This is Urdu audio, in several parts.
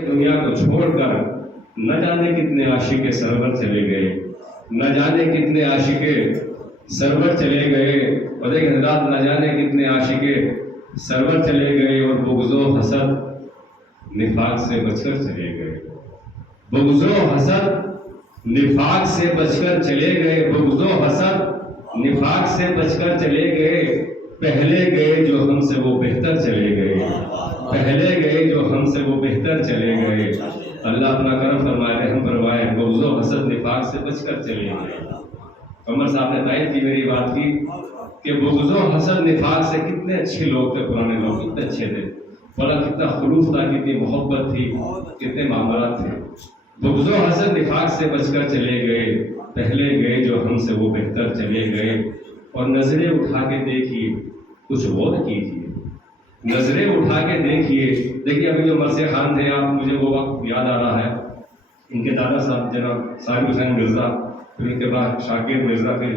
دنیا کو چھوڑ کر نہ جانے کتنے عاشق سرور چلے گئے، نہ جانے کتنے عاشق سرور چلے گئے، اور ایک حضرات نہ جانے کتنے عاشق سرور چلے گئے، اور بغض و حسد نفاق سے بچ کر چلے گئے، بغض و حسد نفاق سے بچ کر چلے گئے، بغض و حسد نفاق سے بچ کر چلے گئے، پہلے گئے جو ہم سے وہ بہتر چلے گئے، پہلے گئے جو ہم سے وہ بہتر چلے گئے۔ اللہ اپنا کرم فرمائے، رحم فرمائے، بغض و حسد نفاق سے بچ کر چلے گئے۔ عمر صاحب نے تائید کی میری بات کی کہ بغض و حسد نفاق سے کتنے اچھے لوگ تھے، پرانے لوگ کتنے اچھے تھے، بڑا کتنا خلوص تھا، کتنی محبت تھی، کتنے معاملات تھے۔ بغض و حسد نفاق سے بچ کر چلے گئے، پہلے گئے جو ہم سے وہ بہتر چلے گئے۔ اور نظریں اٹھا کے دیکھیے، کچھ غور کیجیے، نظریں اٹھا کے دیکھیے۔ دیکھیے ابھی جو مرثیہ خان تھے، آپ مجھے وہ وقت یاد آ رہا ہے، ان کے دادا صاحب جناب صابر حسین مرزا، پھر ان کے بعد شاکر مرزا، پھر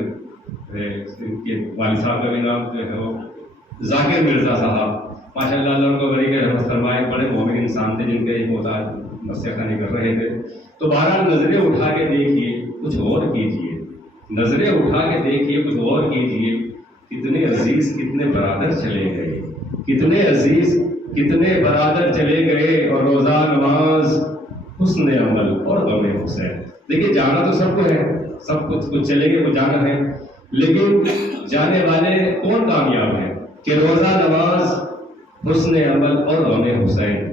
ان کے والد صاحب کا بھی نام جو ہے وہ ذاکر مرزا صاحب، ماشاء اللہ اللہ ان کو بڑی رحمت فرمائے، بڑے مومن انسان تھے جن کے ایک ہوتا مرثیہ خانی کر رہے تھے۔ تو بہرحال نظریں اٹھا کے دیکھیے، کچھ غور کیجیے، نظریں اٹھا کے دیکھیے، کچھ غور کیجیے، کتنے عزیز کتنے برادر چلے گئے، کتنے عزیز کتنے برادر چلے گئے، اور روزہ نماز حسن عمل اور غم حسین۔ دیکھیے جانا تو سب کو ہے، سب کچھ چلے گئے، وہ جانا ہے، لیکن جانے والے کون کامیاب ہیں کہ روزہ نماز حسن عمل اور غم حسین،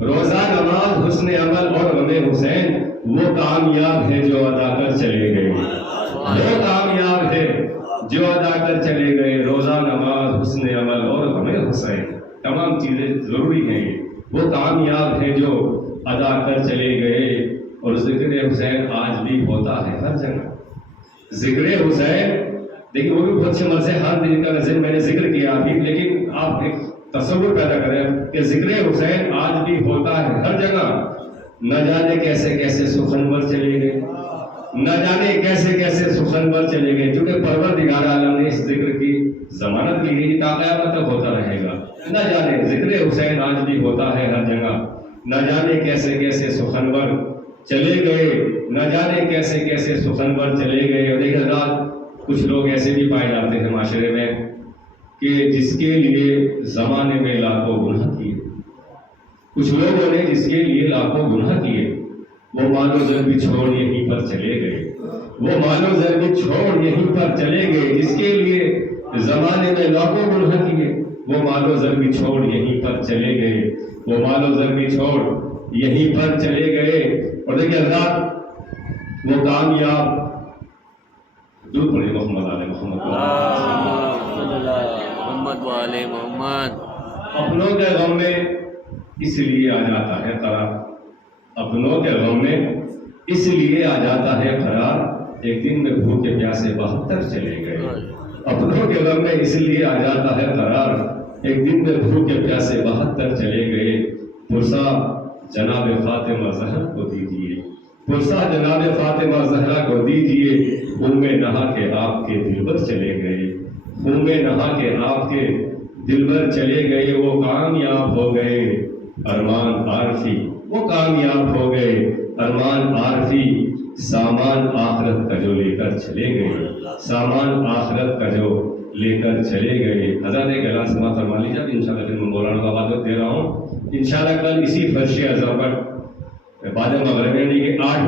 روزہ نماز حسن عمل اور غم حسین، وہ کامیاب ہے جو ادا کر چلے گئے، وہ کامیاب ہے جو ادا کر چلے گئے، روزہ نماز حسن عمل اور غم حسین، تمام چیزیں ضروری ہیں، وہ کامیاب ہے جو ادا کر چلے گئے۔ اور ذکر حسین آج بھی ہوتا ہے ہر جگہ، ذکر حسین دیکھیے وہ بھی بہت سے مرثیہ خان تھے جن کا میں نے ذکر کیا ابھی، لیکن آپ ایک تصور پیدا کریں کہ ذکر حسین آج بھی ہوتا ہے ہر جگہ۔ نہ جانے کیسے کیسے سخنور چلے گئے، نہ جانے کیسے کیسے سخنور چلے گئے، چونکہ پروردگار عالم نے اس ذکر کی ضمانت لی ہے کہ تا قیامت تک ہوتا رہے گا۔ نہ جانے ذکر حسین آج بھی ہوتا ہے ہر جگہ، نہ جانے کیسے کیسے سخنور چلے گئے، نہ جانے کیسے کیسے سخنور چلے گئے۔ اور ایک حضرات کچھ لوگ ایسے بھی پائے جاتے ہیں معاشرے میں کہ جس کے لیے زمانے میں لاکھوں گناہ کیے، کچھ لوگوں نے جس کے لیے لاکھوں گناہ کیے، وہ مال و زر بھی چھوڑ یہیں پر چلے گئے، وہ مال و زر بھی چھوڑ یہیں پر چلے گئے، جس کے لیے زمانے میں لاکھوں گناہ کیے، وہ مال و زر بھی چھوڑ یہیں پر چلے گئے، وہ مال و زر بھی چھوڑ یہیں پر چلے گئے۔ اور دیکھیں حضرات وہ کامیاب، درود پڑھیے محمد آل محمد محمد والے محمد۔ اپنوں کے غم میں اس لیے آ جاتا ہے قرار، اپنوں کے غم میں اس لیے آ جاتا ہے قرار، ایک دن میں بھوکے پیاسے 72 چلے گئے، اپنوں کے غم میں اس لیے آ جاتا ہے قرار، ایک دن میں بھوکے پیاسے 72 چلے گئے۔ پرسا جناب فاطمہ زہرا کو دیجیے، پرسا جناب فاطمہ زہرا کو دیجیے، خون میں نہا کے آپ کے دلبر چلے گئے، خون میں نہا کے آپ کے دلبر چلے گئے، وہ کامیاب ہو گئے ارمان عارفی، وہ کامیاب ہو گئے ارمان عارفی، سامان آخرت کا جو لے کر چلے گئے، سامان آخرت کا جو لے کر چلے گئے۔ حضرت ایک اعلان سماعت فرما لیجیے، انشاءاللہ پھر میں مولانا کو آبادت دے رہا ہوں، انشاءاللہ کل اسی فرش اعظم پر بعد مغرب یعنی کہ 8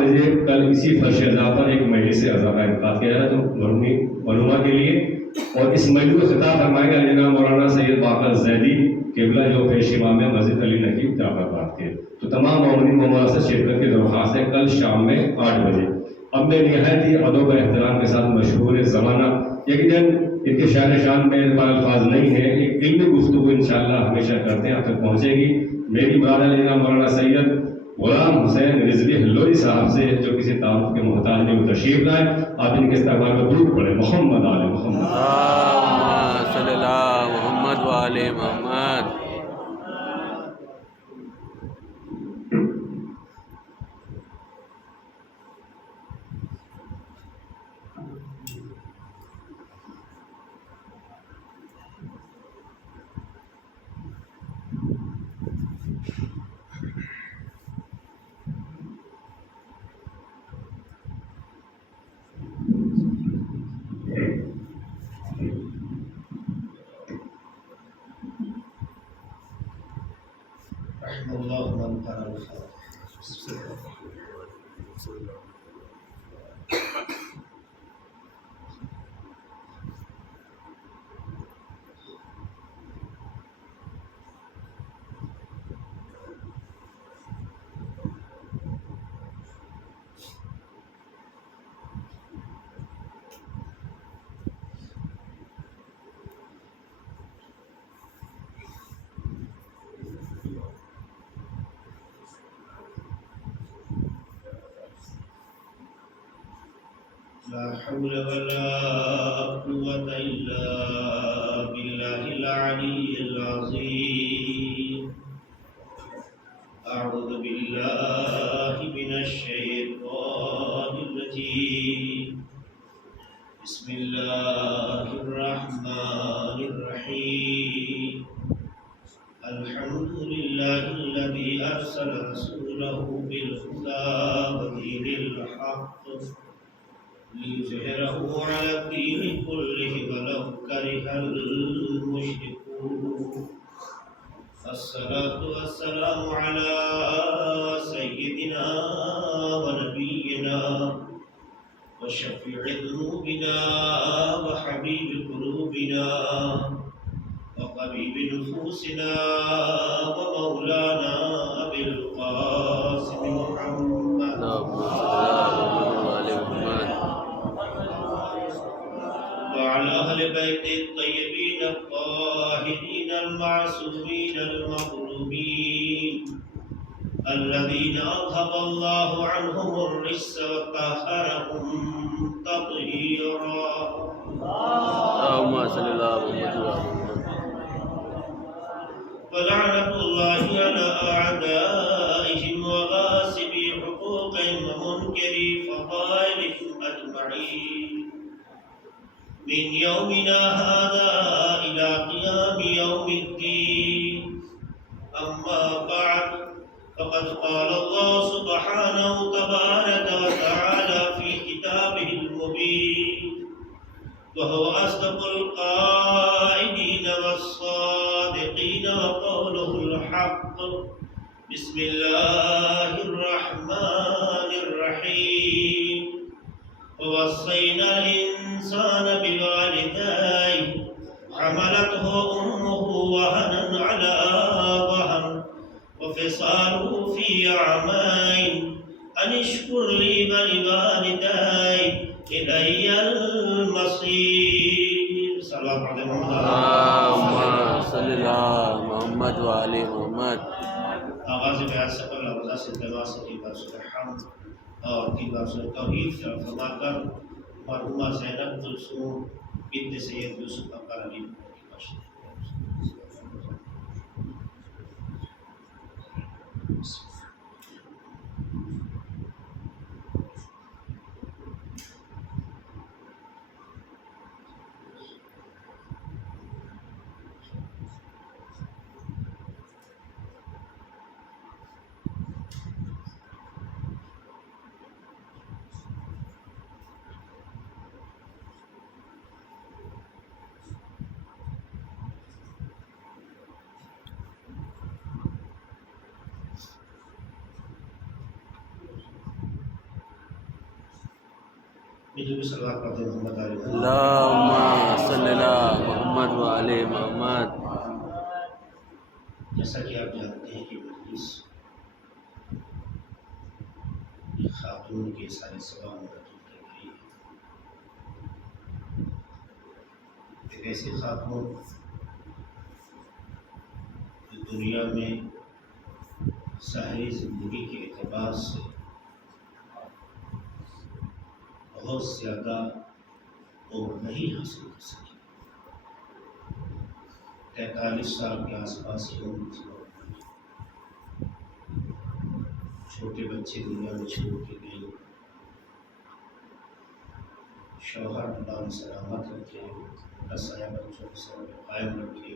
بجے کل اسی فرش اعظم پر ایک مجلس اعظم کا انعقاد کیا جا رہا ہے تو مرحومی علماء کے لیے، اور اس مجلس کو خطاب فرمائیں گے جناب مولانا سید باقر زیدی قبلہ جو پیش امام ہے مسجد علی نقیب جعفرآباد کے۔ تو تمام مومنین مولانا سے شرکت کی درخواست ہے کل شام میں 8 بجے۔ اب میں نہایت ہی ادب و احترام کے ساتھ مشہور زمانہ یقیناً ان کے شان شان میں الفاظ نہیں ہیں، ایک علمی گفتگو انشاءاللہ ہمیشہ کرتے ہیں، آپ تک پہنچے گی۔ میری برادر جناب مولانا سید غلام حسین رضوی ہلوری صاحب سے جو کسی تعارف کے محتاج نہیں، وہ تشریف لائیں، آپ ان کے استقبال میں درود پڑھیں، محمد آل محمد صلی اللہ محمد والے محمد۔ رحم الله من قرأ الفاتحة. لا حول ولا قوة إلا بالله العلي العظيم. أعوذ بالله من الشيطان الرجيم. بسم الله الرحمن الرحيم. الحمد لله الذي أرسل رسوله بالهدى ودين الحق ليظهره على الدين كله ولو كره المشركون. الصلاة والسلام على سيدنا ونبينا وشفيع ذنوبنا وحبيب قلوبنا وطبيب نفوسنا ومولانا أبي القاسم محمد وعلى أهل بيت الطيبين الطاهرين المعصومين المظلومين الذين أذهب الله عنهم الرجس وطهرهم تطهيرا. اللهم صل على محمد. ولعنة الله على أعدائهم وغاصبي حقوقهم ومنكري فضائلهم أجمعين من يومنا هذا إلى قيام يوم الدين. أما بعد، فقد قال الله سبحانه تبارك وتعالى في كتابه المبين وهو أصدق القائلين والصادقين وقوله الحق. بسم الله الرحمن الرحيم. ووصينا الإنسان بوالديه حملته أمه وهنا على وهن وفصاله في عامين أن اشكر لي ولوالديك إلي المصير. صلى الله عليه وسلم. اللهم صل على محمد وعلى محمد. آغاز بیان سے قبل رضا سے دعا سے کی بات سے حمد اور کی بات سے توحید فرما کر مرحومہ زینب کلثوم بنت سید یوسف اکبر علی کی بخشش. مجھے بھی صلوات پڑھتے ہیں محمد علی. اللهم صل على محمد وعلى محمد. جیسا کہ آپ جانتے ہیں کہ مجلس خاتون کے سارے سوال مرتب کی گئی ہے. ایک ایسی خاتون جو دنیا میں ظاہری زندگی کے اعتبار سے بہت زیادہ عمر نہیں حاصل کر سکی. 43 سال کے آس پاس ہی عمر تھی. چھوٹے بچے دنیا میں چھوڑ کے گئی. شوہر اللہ نے سلامت رکھے، کا سایہ بچوں کے سر پہ قائم رکھے.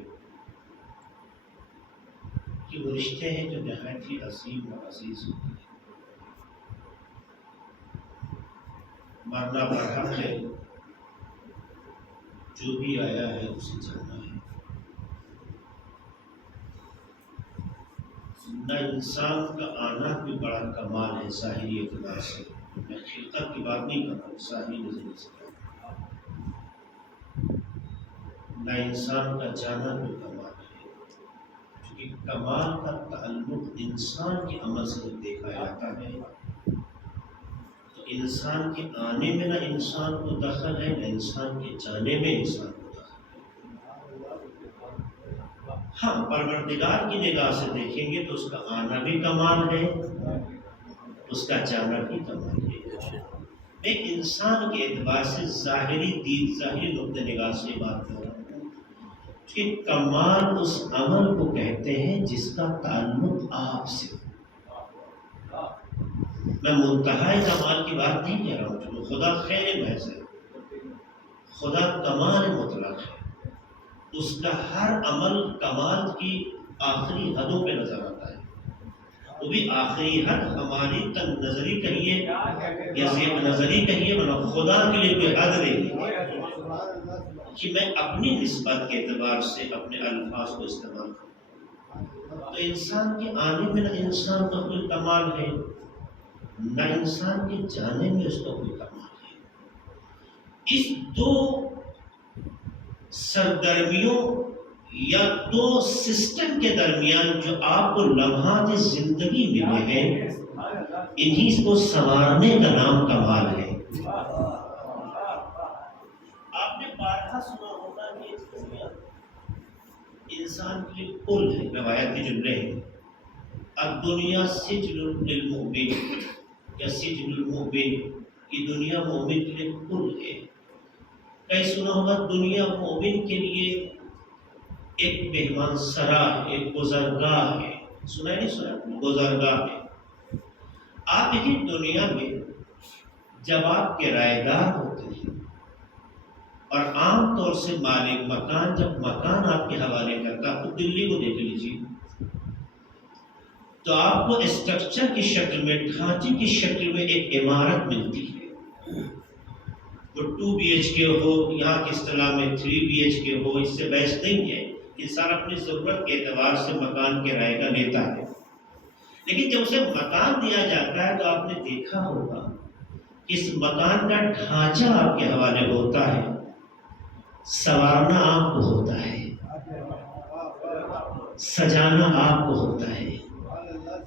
کہ وہ رشتے ہیں جو نہایت ہی عظیم اور عزیز ہوتے ہیں. مرنا برحق ہے، جو بھی آیا ہے اسے جانا ہے. نہ انسان کا آنا بھی بڑا کمال ہے ظاہری اعتبار سے. میں خلقت کی بات نہیں کر رہا ہوں، ظاہری نظریے سے. نہ انسان کا جانا بھی کمال ہے، کیونکہ کمال کا تعلق انسان کے عمل سے جب دیکھا جاتا ہے تو انسان کے آنے میں نہ انسان کو دخل ہے، نہ انسان کے جانے میں انسان کو دخل ہے. ہاں، پروردگار کی نگاہ سے دیکھیں گے تو اس کا آنا بھی کمال ہے، اس کا جانا بھی کمال ہے. ایک انسان کے اعتبار سے ظاہری دید، ظاہری نقطۂ نگاہ سے بات کر رہا ہوں کہ کمال اس عمل کو کہتے ہیں جس کا تعلق آپ سے. میں منتہائی کمال کی بات نہیں کہہ رہا ہوں، چلو خدا خیر محض ہے، خدا کمال مطلق ہے، اس کا ہر عمل کمال کی آخری حدوں پہ نظر آتا ہے. وہ بھی آخری حد ہماری تنگ نظری کہیے یا زیب نظری کہیے، ورنہ خدا کے لیے کوئی حد نہیں کہ میں اپنی نسبت کے اعتبار سے اپنے الفاظ کو استعمال کروں. تو انسان کے آنے میں نہ انسان کا کوئی کمال ہے، نہ انسان کے جانے میں اس کا کوئی کمال ہے. اس دو سرگرمیوں یا دو سسٹم کے درمیان جو آپ کو لمحات زندگی ملے ہیں، انہی کو سنوارنے کا نام کمال ہے. آپ نے بارہا سنا ہوگا کہ انسان کے لیے پل ہے، روایت کے جملے ہیں، الدنیا سجن للمؤمن یا سجن المؤمن، یہ دنیا مومن کے لیے پل ہے. کہیں سنا ہوگا دنیا مومن کے لیے ایک مہمان سرا ہے، ایک گزرگاہ ہے. سنا نہیں سنا؟ گزرگاہ ہے. آپ دیکھیں دنیا میں جب آپ کرایہ دار ہوتے ہیں اور عام طور سے مالک مکان جب مکان آپ کے حوالے کرتا ہے، تو دلی کو دیکھ لیجیے، تو آپ کو اسٹرکچر کی شکل میں، ڈھانچے کی شکل میں ایک عمارت ملتی ہے. وہ 2 BHK ہو، یہاں کی اصطلاح میں 3 BHK ہو، اس سے بحث نہیں ہے. انسان اپنی ضرورت کے اعتبار سے مکان کرائے کا لیتا ہے. لیکن جب اسے مکان دیا جاتا ہے تو آپ نے دیکھا ہوگا کہ اس مکان کا ڈھانچہ آپ کے حوالے ہوتا ہے، سنوارنا آپ کو ہوتا ہے، سجانا آپ کو ہوتا ہے.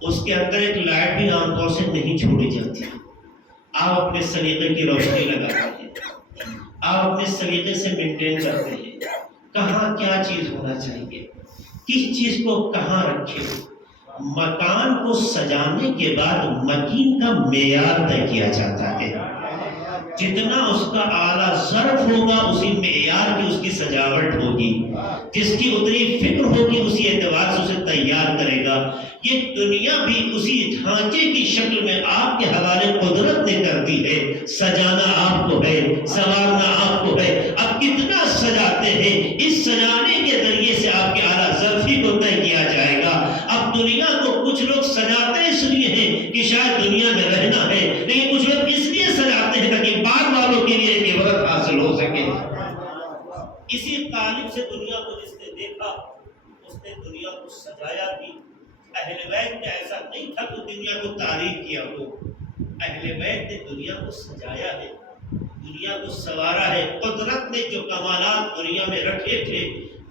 اس کے اندر ایک لائٹ بھی عام طور سے نہیں چھوڑی جاتی. آپ اپنے سلیقے کی روشنی لگاتے ہیں، آپ اپنے سلیقے سے مینٹین کرتے ہیں کہاں کیا چیز ہونا چاہیے، کس چیز کو کہاں رکھے. مکان کو سجانے کے بعد مکین کا معیار طے کیا جاتا ہے. جتنا اس کا اعلیٰ ظرف ہوگا اسی معیار کی اس کی سجاوٹ ہوگی، جس کی اتنی فکر ہوگی اسی اعتبار سے اسے تیار کرے گا. یہ دنیا بھی اسی ڈھانچے کی شکل میں آپ کے حوالے قدرت نے کرتی ہے. سجانا آپ کو ہے، سنوارنا آپ کو ہے. اب کتنا سجاتے ہیں، اس سجانے کے ذریعے سے آپ کے اعلیٰ ظرفی کو طے کیا جائے گا. اب دنیا کو کچھ لوگ سجاتے اس لیے ہیں کہ شاید دنیا میں رہنا ہے، لیکن کچھ لوگ اس لیے سجاتے ہیں تاکہ بعد والوں کے لیے ایک عبرت حاصل ہو سکے. اسی طالب سے دنیا کو جس نے دیکھا اس نے دنیا کو سجایا بھی. اہل بیت نے ایسا نہیں تھا کہ دنیا کو تعریف کیا ہو، اہل بیت نے دنیا کو سجایا ہے، دنیا کو سنوارا ہے. قدرت نے جو کمالات دنیا میں رکھے تھے،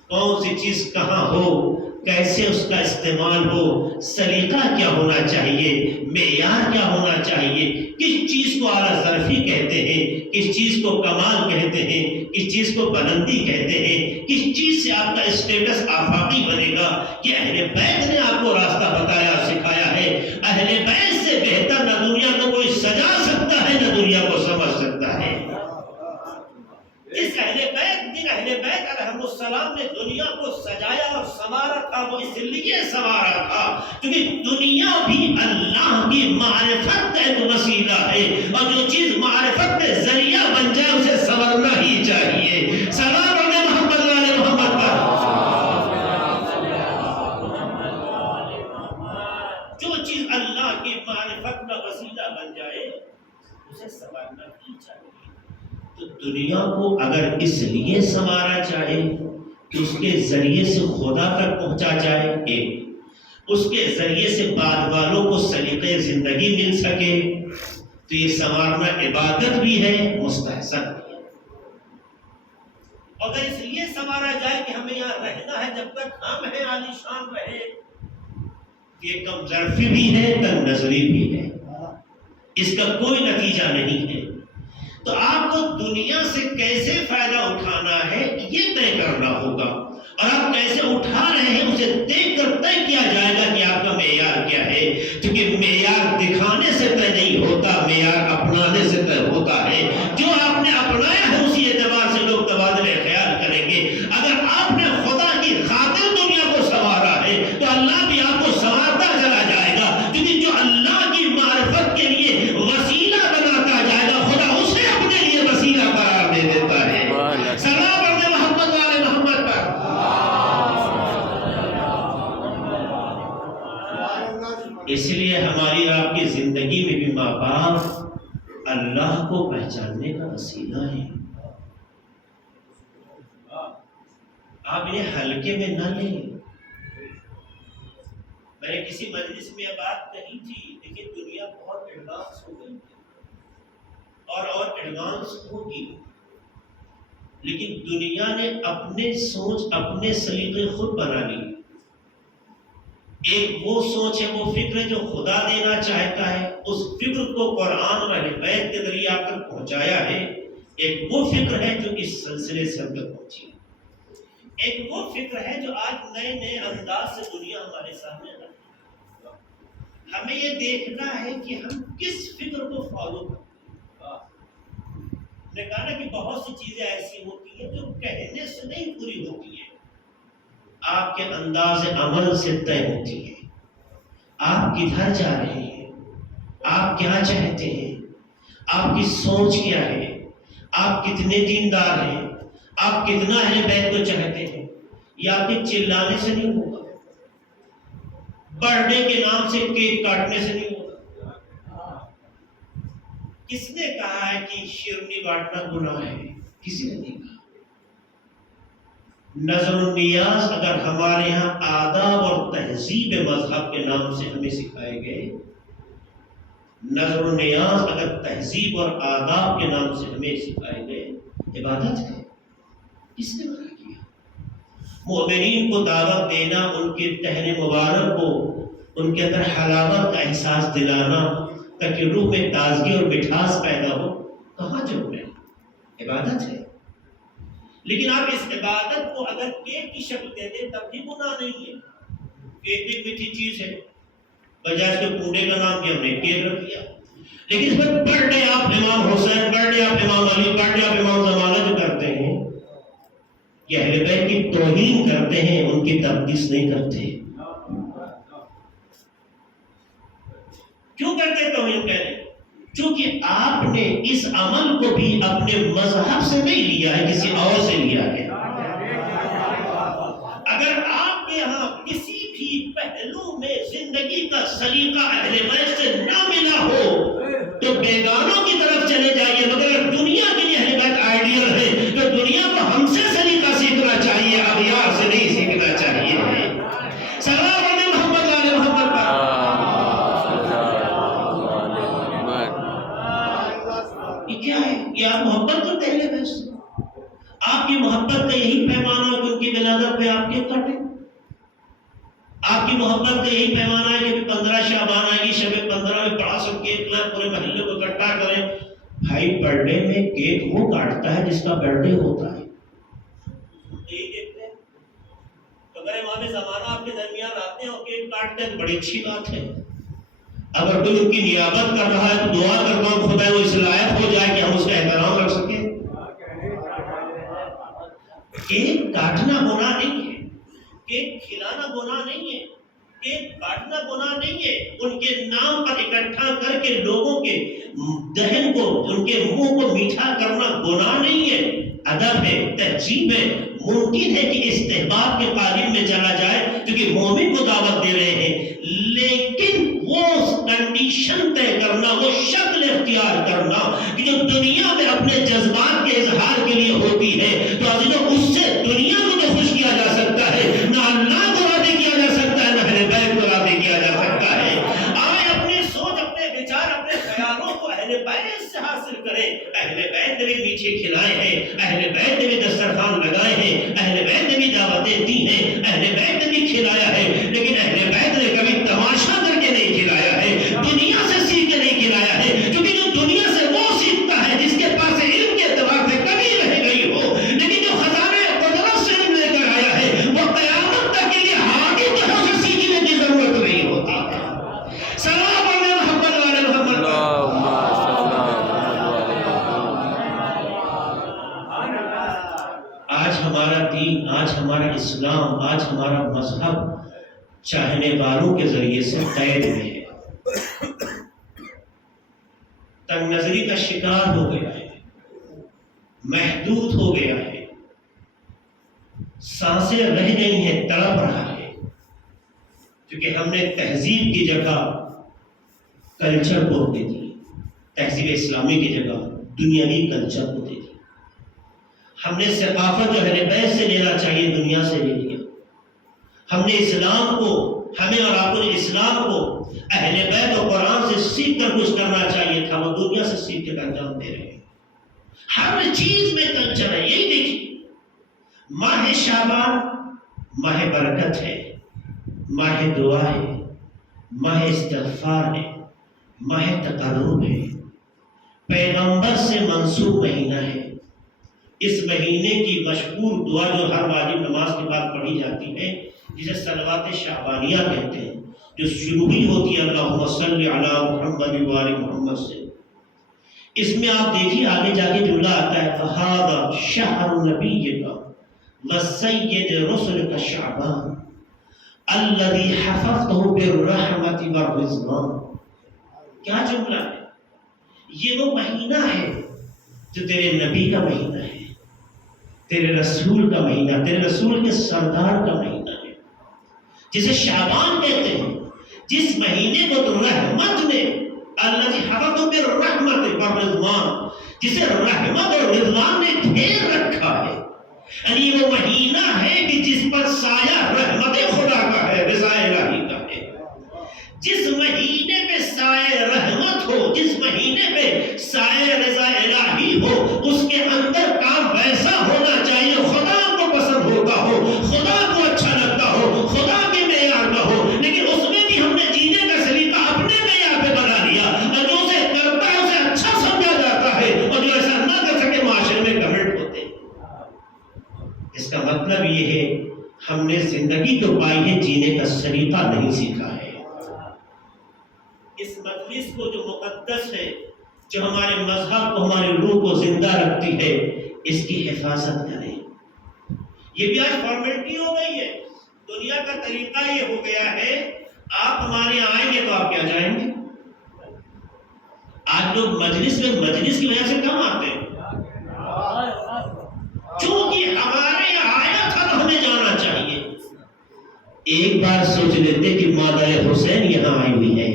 کون سی چیز کہاں ہو، کیسے اس کا استعمال ہو، سلیقہ کیا ہونا چاہیے، معیار کیا ہونا چاہیے، کس چیز کو اعلیٰ ظرفی کہتے ہیں، کس چیز کو کمال کہتے ہیں، کس چیز کو بلندی کہتے ہیں، کس چیز سے آپ کا اسٹیٹس آفاقی بنے گا. یہ اہل بیت نے آپ کو راستہ بتایا، سکھایا ہے. اہل بیت سے بہتر نہ دنیا کو کوئی سجا سکتا ہے نہ دنیا کو سمجھ سکتا ہے. اس اہل بیت علیہ السلام نے دنیا کو سجایا اور سنوارا تھا. وہ اس لیے سنوارا تھا کیونکہ دنیا بھی اللہ کی معرفت کا ایک وسیلہ ہے، اور جو چیز معرفت کا ذریعہ بن جائے اسے سنورنا ہی چاہیے. سلام علیہ محمد والے محمد پر. جو چیز اللہ کی معرفت کا وسیلہ بن جائے اسے سنورنا ہی چاہیے. تو دنیا کو اگر اس لیے سنوارا جائے کہ اس کے ذریعے سے خدا تک پہنچا جائے، ایک اس کے ذریعے سے بعد والوں کو سلیقے زندگی مل سکے، تو یہ سنوارنا عبادت بھی ہے، مستحسن بھی ہے۔ اگر اس لیے سنوارا جائے کہ ہمیں یہاں رہنا ہے جب تک ہم ہیں، عالی شان رہے، یہ کم ظرفی بھی ہے، تنگ نظری بھی ہے، اس کا کوئی نتیجہ نہیں ہے۔ تو آپ کو دنیا سے کیسے فائدہ اٹھانا ہے یہ طے کرنا ہوگا، اور آپ کیسے اٹھا رہے ہیں اسے دیکھ کر طے کیا جائے گا کہ آپ کا معیار کیا ہے، کیونکہ معیار دکھانے سے طے نہیں ہوتا، معیار اپنانے سے طے ہوتا ہے۔ جو آپ نے اپنایا ہے اسی اعتبار سے لوگ تبادلہ خیال کریں گے۔ اگر آپ نے خدا کی خاطر دنیا کو سنوارا ہے تو اللہ بھی آپ کو سنوارتا چلا جائے گا، کیونکہ جو اللہ کی معرفت کے لیے وسیلہ بناتا جائے گا خدا اسے اپنے لیے وسیلہ قرار دے دیتا ہے۔ سلام پڑھ دے محمد والے محمد پر۔ اس لیے ہماری آپ کی زندگی میں بھی ماں باپ اللہ کو پہچاننے کا وسیلہ ہے۔ آپ انہیں ہلکے میں نہ لیں۔ میں نے کسی مجلس میں یہ بات کہی تھی، لیکن دنیا بہت ایڈوانس ہو گئی اور ایڈوانس ہوگی، لیکن دنیا نے اپنے سوچ اپنے سلیقے خود بنا لی۔ ایک وہ سوچ ہے، وہ فکر ہے جو خدا دینا چاہتا ہے، اس فکر کو قرآن اور اہل بیت کے ذریعے آ کر پہنچایا ہے۔ ایک وہ فکر ہے جو اس سلسلے سے ہم تک پہنچی ہے۔ ایک وہ فکر ہے جو آج نئے نئے انداز سے دنیا ہمارے سامنے لائی۔ ہمیں یہ دیکھنا ہے کہ ہم کس فکر کو فالو کرتے ہیں۔ میں نے کہا نا کہ بہت سی چیزیں ایسی ہوتی ہیں جو کہنے سے نہیں پوری ہوتی ہیں، آپ کے انداز عمل سے طے ہوتی ہے۔ آپ کدھر جا رہے ہیں، آپ کیا چاہتے ہیں، آپ کی سوچ کیا ہے، آپ کتنے دیندار ہیں، آپ کتنا اہل بیت کو چاہتے ہیں۔ یہ آپ کے چلانے سے نہیں ہوگا، برتھ ڈے کے نام سے کیک کاٹنے سے نہیں ہوگا۔ کس نے کہا ہے کہ شیرنی بانٹنا گناہ ہے؟ کسی نے نہیں کہا۔ نظر النیاز اگر ہمارے یہاں آداب اور تہذیب مذہب کے نام سے ہمیں سکھائے گئے، نظر النیاز اگر تہذیب اور آداب کے نام سے ہمیں سکھائے گئے، عبادت ہے، کس نے منع کیا؟ مومنین کو دعوت دینا، ان کے ٹہنے مبارک کو ان کے اندر حلاوت کا احساس دلانا تاکہ روح میں تازگی اور مٹھاس پیدا ہو، کہاں جرم ہے؟ عبادت ہے۔ لیکن آپ اس عبادت کو اگر کیک کی شکل دے دیں تب بھی گناہ نہیں ہے۔ کیک بھی میٹھی چیز ہے، بجائے اس کے کوڑے کا نام کیا ہم نے کیک رکھ دیا۔ لیکن اس پر برتھ ڈے آپ امام حسین، برتھ ڈے آپ امام علی، برتھ ڈے آپ امام زمانہ جو کرتے ہیں، یہ اہل بیت کی توہین کرتے ہیں، ان کی تقدیس نہیں کرتے۔ کیوں کرتے توہین کہتے؟ چونکہ آپ نے اس عمل کو بھی اپنے مذہب سے نہیں لیا ہے، کسی اور سے لیا ہے۔ اگر آپ کے یہاں کسی بھی پہلو میں زندگی کا سلیقہ اہل بیت سے نہ ملا ہو تو بیگانوں کی طرف چلے جائیے، مگر اگر دنیا کے لیے اہل بیت آئیڈیل ہے تو دنیا کو ہم سے سلیقہ سیکھنا چاہیے، اغیار سے نہیں سیکھنا چاہیے۔ سلام علیہ محمد والے محمد پر۔ یہ کیا ہے؟ یہ آپ محبت کرتے ہیں بیت سے؟ آپ کی محبت کا یہی پیمانہ ہے کہ ان کی ولادت پہ آپ کیک کاٹیں؟ آپ کی محبت کا یہی پیمانہ ہے کہ 15 شعبان آئے گی، شب 15 میں بڑا سا کیک لائیں، پورے محلے کو اکٹھا کریں؟ بھائی برتھ ڈے میں کیک وہ کاٹتا ہے جس کا برتھ ڈے ہوتا ہے۔ یہی دیکھتے ہیں۔ تو اگر امام زمانہ آپ کے درمیان آتے ہیں اور کیک کاٹتے ہیں تو بڑی اچھی بات ہے۔ اگر کوئی ان کی نیابت کر رہا ہے تو دعا کرتا ہوں خدا وہ اس لائق ہو جائے کہ ہم اس کا احترام رکھ سکیں۔ کیک کاٹنا گناہ نہیں ہے، کیک کھلانا گناہ نہیں ہے، کیک کاٹنا گناہ نہیں ہے، ان کے نام پر اکٹھا کر کے لوگوں کے دہن کو، ان کے منہ کو میٹھا کرنا گناہ نہیں ہے، ادب ہے، تہذیب ہے۔ ممکن ہے کہ استحباب کے قالب میں چلا جائے کیونکہ مومن کو دعوت دے رہے ہیں، لیکن وہ کنڈیشن طے کرنا، وہ شکل اختیار کرنا کہ جو دنیا میں اپنے جذبات کے اظہار کے لیے ہوتی ہے، تو عزیزوں اس سے دنیا کو تو خوش کیا جا سکتا ہے، نہ اللہ کو راضی کیا جا سکتا ہے، نہ اہل بیت کو راضی حاصل کریں. اہل بیت نے بھی میٹھے کھلائے ہیں, اہل بیت نے بھی دسترخوان لگائے ہیں, اہل بیت نے بھی دعوتیں دی ہیں, اہل بیت نے بھی کھلایا ہے, لیکن اہل بیت نے کبھی تماشا کر کے نہیں کھلایا ہے, دنیا سے سیکھ کے نہیں کھلایا ہے. کیونکہ جو دنیا سے وہ سیکھتا ہے جس کے پاس علم کے اعتبار سے کبھی رہ گئی ہو, لیکن جو خزانے قدرت سے علم لے کر آیا ہے وہ قیامت تک کے لیے ہاتھی طرح سے سیکھنے کی ضرورت نہیں ہوتی. سلام علیہ محمد والے محمد. اللهم صل على آج ہمارا دین, آج ہمارا اسلام, آج ہمارا مذہب چاہنے والوں کے ذریعے سے قید میں ہے, تنگ نظری کا شکار ہو گیا ہے, محدود ہو گیا ہے, سانسیں رہ گئی ہیں, تڑپ رہا ہے, کیونکہ ہم نے تہذیب کی جگہ کلچر کو دے دی, تہذیب اسلامی کی جگہ دنیاوی کلچر کو دے دی. ہم نے ثقافت جو اہل بیت سے لینا چاہیے دنیا سے لے لیا. ہم نے اسلام کو, ہمیں اور آپ نے اسلام کو اہل بیت اور قرآن سے سیکھ کر کچھ کرنا چاہیے تھا, وہ دنیا سے سیکھ کر انجام دے رہے ہیں. ہر چیز میں کلچر ہے. یہی دیکھیے, ماہ شعبان ماہ برکت ہے, ماہ دعا ہے, ماہ استغفار ہے, ماہ تقرب ہے, پیغمبر سے منسوب مہینہ ہے. اس مہینے کی مشہور دعا جو ہر واجب نماز کے بعد پڑھی جاتی ہے, جسے صلوات شعبانیہ کہتے ہیں, جو شروع ہی ہوتی ہے اللہم صلی علی محمد وآل محمد سے. اس میں آپ دیکھیے آگے جا کے جملہ آتا ہے فَهَذَا شَهْرُ نَبِيِّكَ وَسَيِّدِ رُسُلِكَ شَعْبَانَ الَّذِي حَفَظْتَهُ بِالرَّحْمَةِ وَالرِّضْوَانِ. کیا جملہ ہے؟ یہ وہ مہینہ ہے جو تیرے نبی کا مہینہ ہے, تیرے رسول کا مہینہ, تیرے رسول کے سردار کا مہینہ ہے, جسے شعبان کہتے ہیں, جس مہینے کو تو رحمت نے الذی حفظہ بالرحمت والرضوان, جسے رحمت اور رضوان نے گھیر رکھا ہے. یعنی وہ مہینہ ہے کہ جس پر سایہ رحمت خدا کا ہے, رضا الہی کا ہے. جس مہینے پہ سایہ رحمت ہو, جس مہینے پہ سایہ رضا الہی ہو, اس کے اندر کام ویسا ہونا چاہیے خدا کو پسند ہوتا ہو, خدا کو اچھا لگتا ہو, خدا کے معیار کا ہو. لیکن اس میں بھی ہم نے جینے کا سلیقہ اپنے معیار پہ بنا لیا, اور جو اسے کرتا ہے اسے اچھا سمجھا جاتا ہے, اور جو ایسا نہ کر سکے معاشرے میں کمنٹ ہوتے. اس کا مطلب یہ ہے ہم نے زندگی تو پائی ہے, جینے کا سلیقہ نہیں سیکھا ہے. اس مجلس کو جو مقدس ہے, جو ہمارے مذہب کو, ہماری روح کو زندہ رکھتی ہے, اس کی حفاظت کریں. یہ بھی آج فارمیلٹی ہو گئی ہے, دنیا کا طریقہ یہ ہو گیا ہے, آپ ہمارے یہاں آئیں گے تو آپ کیا جائیں گے. آج لوگ مجلس میں مجلس کی وجہ سے کم آتے ہیں, چونکہ ہمارے یہاں آیا تھا تو ہمیں جانا چاہیے. ایک بار سوچ لیتے کہ مادر حسین یہاں آئی ہوئی ہے.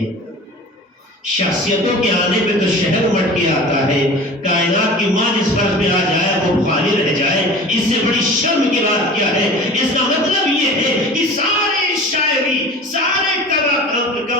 شخصیتوں کے آنے پہ تو شہر مٹ کے آتا ہے, کائنات کی ماں جس فرض پہ آ جائے وہ خالی رہ جائے, اس سے بڑی شرم کی بات کیا ہے. اس کا مطلب یہ ہے کہ سارے شاعری, سارے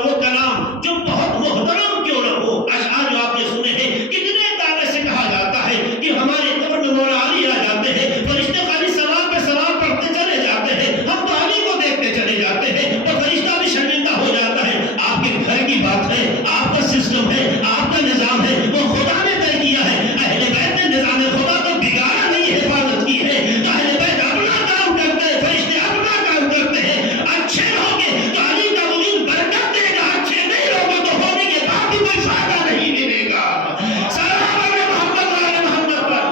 وہ کلام جو بہت محترم کیوں نہ ہو, اشعار جو آپ نے سنے ہیں, کتنے دعوے سے کہا جاتا ہے کہ ہمارے قبر میں مولا علی آ جاتے ہیں, فرشتے خالی سوال پہ سوال پڑھتے چلے جاتے ہیں, ہم تو علی کو دیکھتے چلے جاتے ہیں, اور فرشتہ بھی شرمندہ ہو جاتا ہے. آپ کے گھر کی بات ہے, آپ کا سسٹم ہے, آپ کا نظام ہے, وہ خدا نے طے کیا ہے. اہل بیت نے نظام خدا کو بگاڑا نہیں, حفاظت کی ہے. اہل بیت اپنا کام کرتے ہیں, فرشتے اپنا کام کرتے ہیں. اچھے ہوگے تو علی کا وجود برکت دے گا, اچھے نہیں ہوگے تو ہونے کے بعد بھی کوئی فائدہ نہیں ملے گا. سلام علیہ محمد وعلی محمد پر.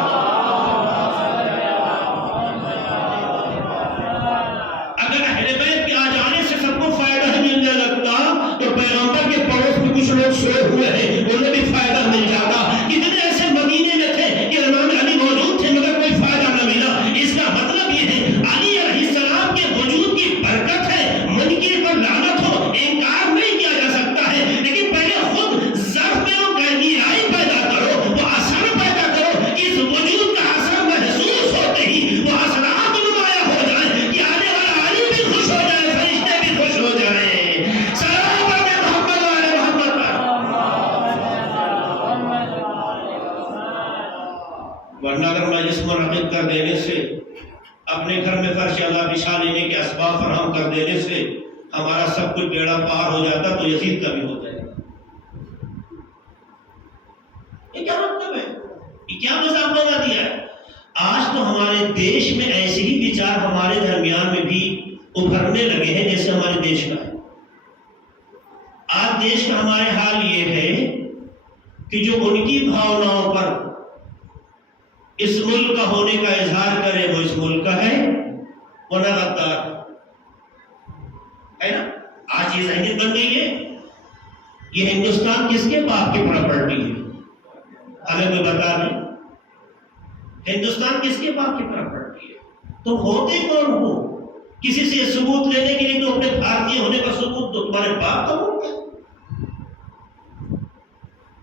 اگر اہل بیت کے آ جانے سے سب کو فائدہ ملنے لگتا تو پیغمبر کے پڑوس میں کچھ لوگ سوئے ہوئے ہیں, انہیں بھی فائدہ مل جاتا. کتنے ایسے مدینے میں تھے کہ امام علی موجود تھے مگر کوئی فائدہ نہ ملا. اس کا مطلب یہ ہے علی علیہ السلام کے وجود کی برکت ہے. منکر پر لعنت ہو, انکار نہیں کیا جا سکتا ہے, لیکن پہلے خود ظرف میں وہ گہرائی پیدا کرو, وہ اثر پیدا کرو. اس وجود کا اثر محسوس ہوتے ہی وہ اثرات نمایاں ہو جائیں کہ آنے والا علی بھی خوش ہو جائے, فرشتے بھی خوش ہو جائیں. سلام علیہ محمد وعلی محمد پر. ورنہ اگر مجلس منعقد کر دینے سے، اپنے گھر میں فرش اعلیٰ بچھا لینے کے اسباب فراہم کر دینے سے ہمارا سب کچھ بیڑا پار ہو جاتا تو یزید کا بھی ہو جائے گا۔ یہ کیا مطلب ہے؟ یہ کیا مذاق بنا دیا ہے؟ آج تو ہمارے دیش میں ایسے ہی وچار ہمارے درمیان میں بھی ابھرنے لگے ہیں جیسے ہمارے دیش کا ہے۔ آج دیش کا ہمارے حال یہ ہے کہ جو ان کی بھاوناؤں پر اس ملک کا ہونے کا اظہار کرے وہ اس ملک کا ہے، وہ نہ غدار ہے نا۔ آج یہ ذہنیت بن گئی ہے، یہ ہندوستان کس کے باپ کی پراپرٹی ہے؟ ہمیں کوئی بتا دیں، ہندوستان کس کے باپ کی پراپرٹی ہے؟ تم ہوتے کون ہو؟ کسی سے ثبوت لینے کے لیے تو اپنے بھارتی ہونے کا ثبوت تو تمہارے باپ کا ملک ہے،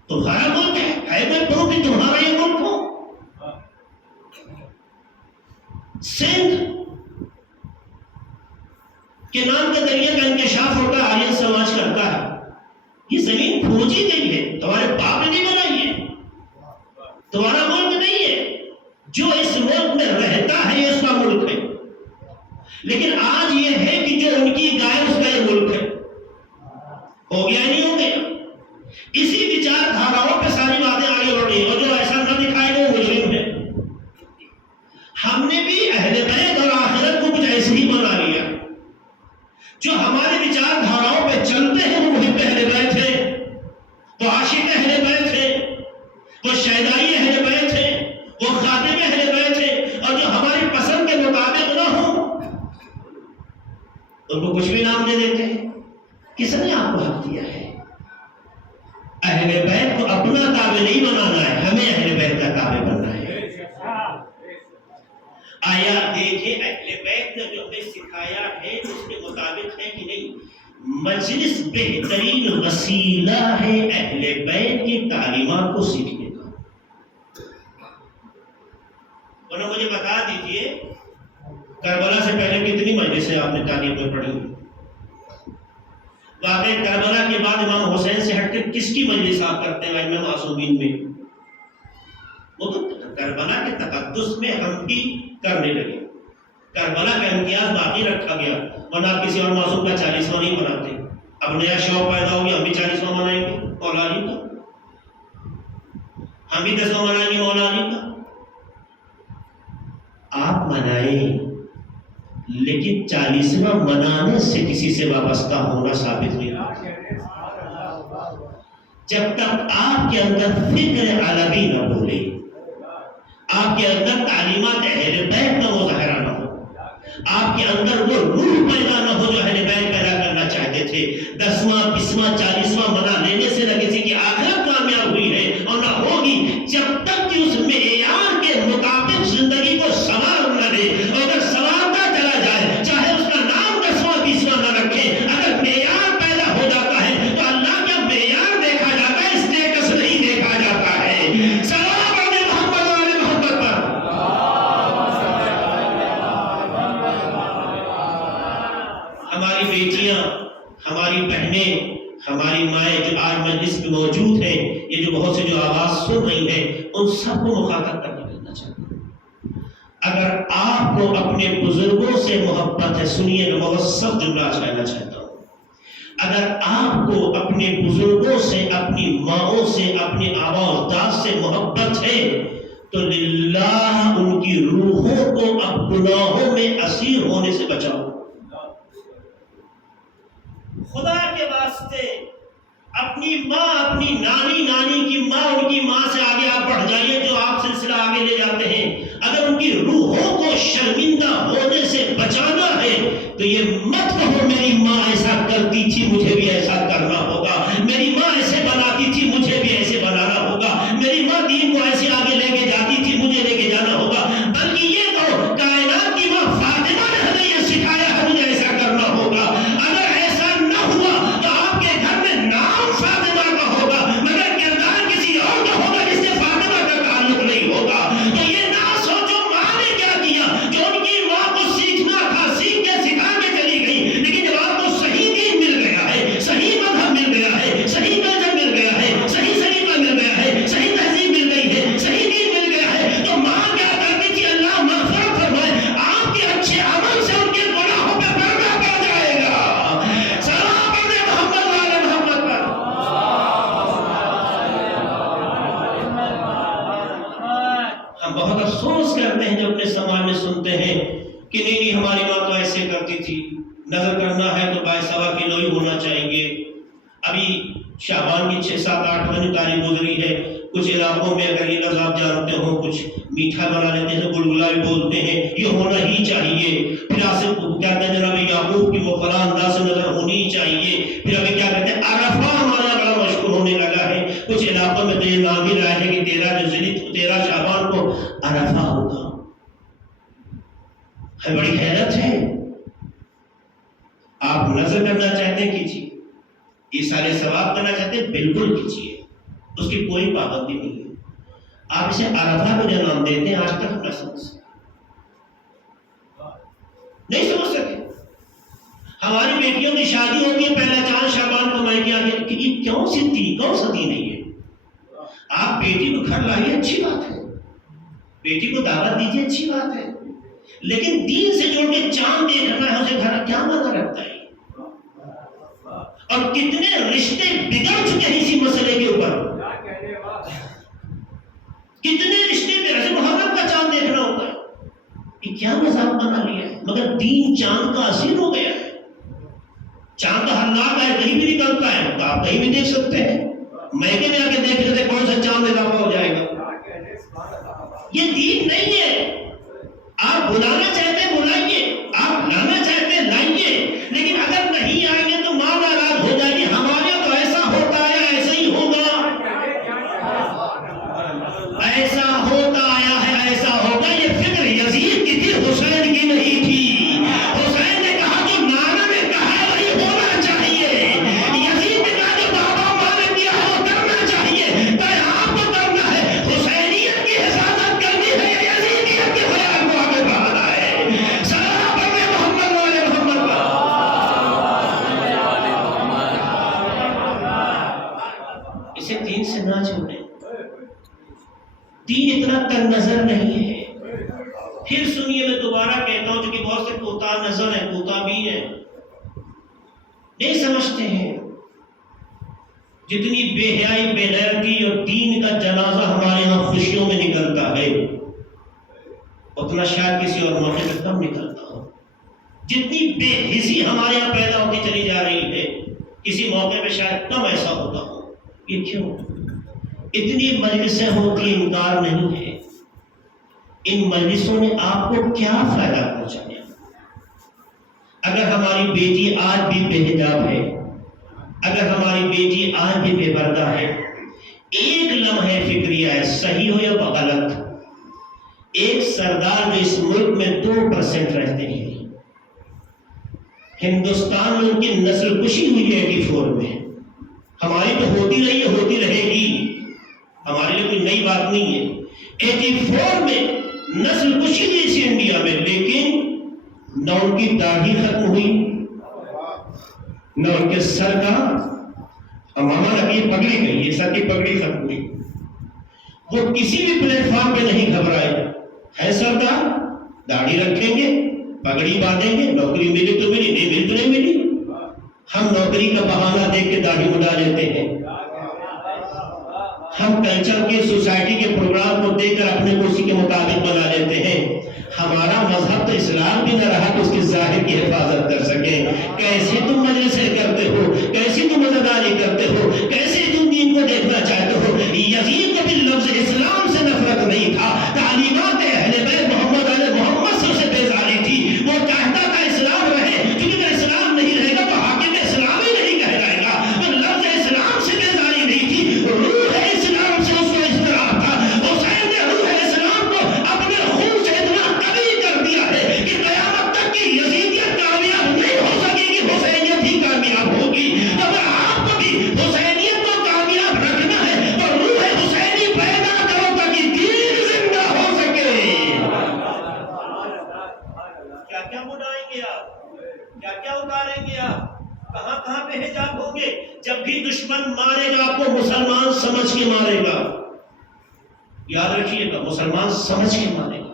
تمہارا ملک ہے کوئی پروف کہ تمہارا یہ ملک ہو؟ سندھ کے نام کے دریا کا انکشاف ہوتا ہے، آرین سماج کرتا ہے، یہ زمین کھوجی گئی ہے، تمہارے باپ نے نہیں بنائی ہے، تمہارا ملک نہیں ہے۔ جو اس ملک میں رہتا ہے یہ اس کا ملک ہے، لیکن آج یہ ہے کہ جو ان کی گائے اس کا یہ ملک ہے۔ ہو گیا نہیں ہو گیا؟ اسی وچار دھاراؤں پہ ساری باتیں آگے بڑھ رہی ہیں، اور جو ایسا نہ دکھائے وہ مجرم ہے۔ ہم نے بھی اہل بیت اور آخرت کو کچھ ایسے ہی بنا لیا، جو ہمارے وچار دھاراؤں پہ چلتے ہیں وہ محب اہل بیت ہیں، وہ عاشق اہل بیت ہیں، وہ شیدائی اہل بیت ہیں، وہ خادم اہل بیت ہیں، اور جو ہماری پسند کے مطابق نہ ہوں ان کو کچھ بھی نام دے دیتے ہیں۔ کس نے آپ کو حق دیا ہے؟ اہل بیت کو اپنا تابع نہیں بنانا ہے، ہمیں اہل بیت کا تابع بننا ہے۔ آیا دیکھیں اہل بیت نے جو ہمیں سکھایا ہے اس کے مطابق ہے کہ نہیں؟ مجلس بہترین وسیلہ ہے اہل بیت کی تعلیمات کو سیکھنے کا۔ انہوں مجھے بتا دیجئے کربلا سے پہلے کتنی مجلسیں آپ نے تاریخ میں پڑھی؟ واقعی کربلا کے بعد امام حسین سے ہٹ کر کس کی مجلس آپ کرتے ہیں ائمہ معصومین میں؟ وہ تو کربلا کے تقدس میں ہم بھی کرنے لگے، کربلا کا امتیاز باقی رکھا گیا، ورنہ آپ کسی اور معصوم کا 40واں نہیں مناتے۔ اب نیا شوق پیدا ہو گیا، ہم بھی 40واں منائیں گے مولا علی کا، ہم بھی 10واں منائیں گے مولا علی کا۔ آپ منائیں، لیکن 40واں منانے سے کسی سے وابستہ ہونا ثابت نہیں۔ جب تک آپ کے اندر فکر علوی نہ بولے، آپ کے اندر تعلیمات اہل بیت کا مظاہرہ نہ ہو، آپ کے اندر وہ روح پیدا نہ ہو جو اہل بیت پیدا کرنا چاہتے تھے، 10واں 20واں 40واں منا لینے سے نہ کسی کی آخرت کامیاب ہوئی ہے اور نہ ہوگی، جب تک کہ اس معیار کے مطابق زندگی کو سنوار نہ دے۔ اور اگر سنوارتا چلا جائے، چاہے اس کا نام 10واں 20واں نہ رکھے، اگر معیار پیدا ہو جاتا ہے تو اللہ کا معیار دیکھا جاتا ہے، اسٹیٹس نہیں دیکھا جاتا ہے۔ ہماری بیٹیاں، ہماری بہنیں، ہماری مائیں جو آج مجلس میں موجود ہیں، یہ جو بہت سے جو آواز سن رہی ہیں، ان سب کو مخاطب کر کے کہنا چاہتا ہوں، اگر آپ کو اپنے بزرگوں سے محبت ہے، سنیے میں موثق جملہ کہنا چاہتا ہوں، اگر آپ کو اپنے بزرگوں سے، اپنی ماؤں سے، اپنے آبا و اجداد سے محبت ہے تو للہ ان کی روحوں کو اب گناہوں میں اسیر ہونے سے بچاؤ۔ خدا کے واسطے اپنی ماں، اپنی نانی کی ماں، ان کی ماں سے آگے آپ بڑھ جائیے جو آپ سلسلہ آگے لے جاتے ہیں، اگر ان کی روحوں کو شرمندہ ہونے سے بچانا ہے تو یہ مت کہو میری ماں ایسا کرتی تھی مجھے بھی ایسا کرنا ہوگا، میری ماں ایسے بناتی تھی مجھے بھی ایسے بنانا ہوگا، میری ماں دین کو ایسے آگے لے کے جاتی تھی مجھے لے کے جانا ہوگا، بلکہ یہ کہو کائنات کی ماں فاطمہ نے ہمیں یہ سکھایا ہے مجھے ایسا کرنا ہوگا۔ اگر ایسا نہ ہوا تو آپ کے گھر میں نام فاطمہ کا ہوگا مگر کردار کسی اور کا ہوگا جس سے فاطمہ کا تعلق نہیں ہوگا۔ تو یہ نہ سوچو ماں نے کیا کیا، جو ان کی ماں کو سیکھنا تھا سیکھ کے سکھا کے چلی گئی، لیکن جب آپ کو صحیح دین مل گیا ہے، صحیح مذہب مل گیا ہے، شعبان کی 6 7 8 دن تاریخ گزری ہے. کچھ علاقوں میں اگر یہ لفظ آپ جانتے ہو کچھ میٹھا بنا لیتے ہیں گلگلا بھی بولتے ہیں, یہ ہونا ہی چاہیے. پھر آصف کہتے ہیں جناب یعقوب کی وہ فلاں انداز سے نظر ہونی چاہیے. پھر ابھی کیا کہتے ہیں عرفہ ہمارا بڑا مشہور ہونے لگا ہے. کچھ علاقوں میں تو یہ نام بھی رہا ہے کہ 13 شعبان کو عرفہ ہوگا. ہے بڑی حیرت ہے. آپ نظر کرنا چاہتے ہیں کیجیے, یہ سارے ثواب کرنا چاہتے ہیں بالکل کیجیے, اس کی کوئی پابندی نہیں ہے. آپ اسے عرفہ کو جو نام دیتے ہیں آج تک نہ سمجھ سکے, نہیں سمجھ سکے. ہماری بیٹیوں کی شادی ہوتی ہے پہلا 4 شعبان کو مائیں گے کہ یہ کیوں ستی نہیں ہے. آپ بیٹی کو گھر لائیے اچھی بات ہے, بیٹی کو دعوت دیجیے اچھی بات ہے, لیکن دین سے جوڑ کے چاند دیکھنا ہے اسے گھر کیا مانا رکھتا ہے. اور کتنے رشتے بگڑ چکے ہیں اسی مسئلے کے اوپر. کتنے رشتے میں محرم کا چاند دیکھنا ہوتا ہے, یہ کیا مذاق بنا لیا ہے. مگر دین چاند کا اسیر ہو گیا ہے. چاند تو ہر ناک ہے, کہیں بھی نکلتا ہے, تو آپ کہیں بھی دیکھ سکتے ہیں. میکے میں آ کے دیکھ لیتے کون سا چاند اضافہ ہو جائے گا. یہ دین نہیں ہے. آپ بلانا چاہتے ہیں بلائیے, آپ لانا چاہتے ہیں لائیے, لیکن اگر نہیں آئیں گے تو ماں ناراض ہو جائے گی. ہمارے تو ایسا ہوتا ہے ایسا ہی ہوگا, ایسا ہوتا آیا ہے ایسا ہوگا. یہ فکر یزید کی تھی, حسین کی نہیں تھی. حسین نے کہا جو نانا نے کہا ہے وہی ہونا چاہیے. یزید نے کہا جو بابا ماں نے کیا ہے وہ کرنا چاہیے. تو آپ کو کرنا ہے, حسینیت کی حفاظت کرنی ہے یا یزیدیت کے خیال کو آگے بڑھانا ہے. سلام پڑھنے محمد والے محمد کا. اسے دین سے نہ چھوڑیں. دین اتنا تنگ نظر نہیں ہے. پھر سنیے میں دوبارہ کہتا ہوں, جو کہ بہت سے کوتا نظر ہیں, کوتا بھی ہیں, نہیں سمجھتے ہیں. جتنی بے حیائی بے غیرتی اور دین کا جنازہ ہمارے ہاں خوشیوں میں نکلتا ہے اتنا شاید کسی اور موقع پہ کم نکلتا ہو. جتنی بے حسی ہمارے یہاں پیدا ہوتی چلی جا رہی ہے کسی موقع پہ شاید کم ایسا ہوتا ہو. یہ کیوں؟ اتنی مجلسیں ہوتی انکار نہیں ہے. ان مجلسوں نے آپ کو کیا فائدہ پہنچایا؟ اگر ہماری بیٹی آج بھی بے حجاب ہے, اگر ہماری بیٹی آج بھی بے پردہ ہے, ایک لمحے فکریہ ہے صحیح ہو یا غلط, ایک سردار جو اس ملک میں 2% رہتے ہیں, ہندوستان میں ان کی نسل کشی ہوئی ہے 84 میں. ہماری تو ہوتی رہی ہے, ہوتی رہے گی, ہمارے لیے کوئی نئی بات نہیں ہے. 84 میں نسل کشی ہوئی تھی انڈیا میں, لیکن نہ ان کی داڑھی ختم ہوئی, نہ ان کے سر کا امامہ لگی, پگڑی گئی, یہ سر کی پگڑی ختم ہوئی. وہ کسی بھی پلیٹ فارم پہ نہیں گھبرائے. ہے سردار, داڑھی رکھیں گے, پگڑی باندھیں گے, نوکری ملی تو ملی, نہیں ملی تو نہیں ملی. ہم نوکری کا بہانہ دیکھ کے داڑھی مڈا لیتے ہیں. ہم کلچر کے سوسائٹی کے پروگرام کو دیکھ کر اپنے کو اسی کے مطابق بنا لیتے ہیں. ہمارا مذہب تو اسلام بھی نہ رہا کہ اس کی ظاہر کی حفاظت کر سکے. کیسے تم مجلسیں کرتے ہو, کیسی تم عزاداری کرتے ہو, کیسے تم دین کو دیکھنا چاہتے ہو. یزید کو بھی لفظ اسلام سے نفرت نہیں تھا, تعلیمات اہل بیت محمد علیہ محمد سے بیزاری تھی. وہ چاہتا تھا اسلام رہے, کیونکہ اگر اسلام نہیں رہے گا تو حاکم اسلام ہی نہیں کہہ جائے گا. تو لفظ اسلام سے بیزاری نہیں تھی, روح اسلام سے اس کو اضطراب تھا. حسین نے روح اسلام کو اپنے خون سے اتنا قوی کر دیا ہے کہ قیامت تک کی یزیدیت کامیاب نہیں ہو سکے گی, حسینیت ہی کامیاب ہوگی. تو اگر آپ کو بھی حسینیت کو کامیاب رکھنا ہے تو روح حسینی پیدا کرو تاکہ دین زندہ ہو سکے. کیا کیا بنائیں گے آپ, کیا کیا اتاریں گے آپ, کہاں کہاں پہ حجاب ہوں گے. جب بھی دشمن مارے گا آپ کو مسلمان سمجھ کے مارے گا, یاد رکھیے گا, مسلمان سمجھ کے مارے گا.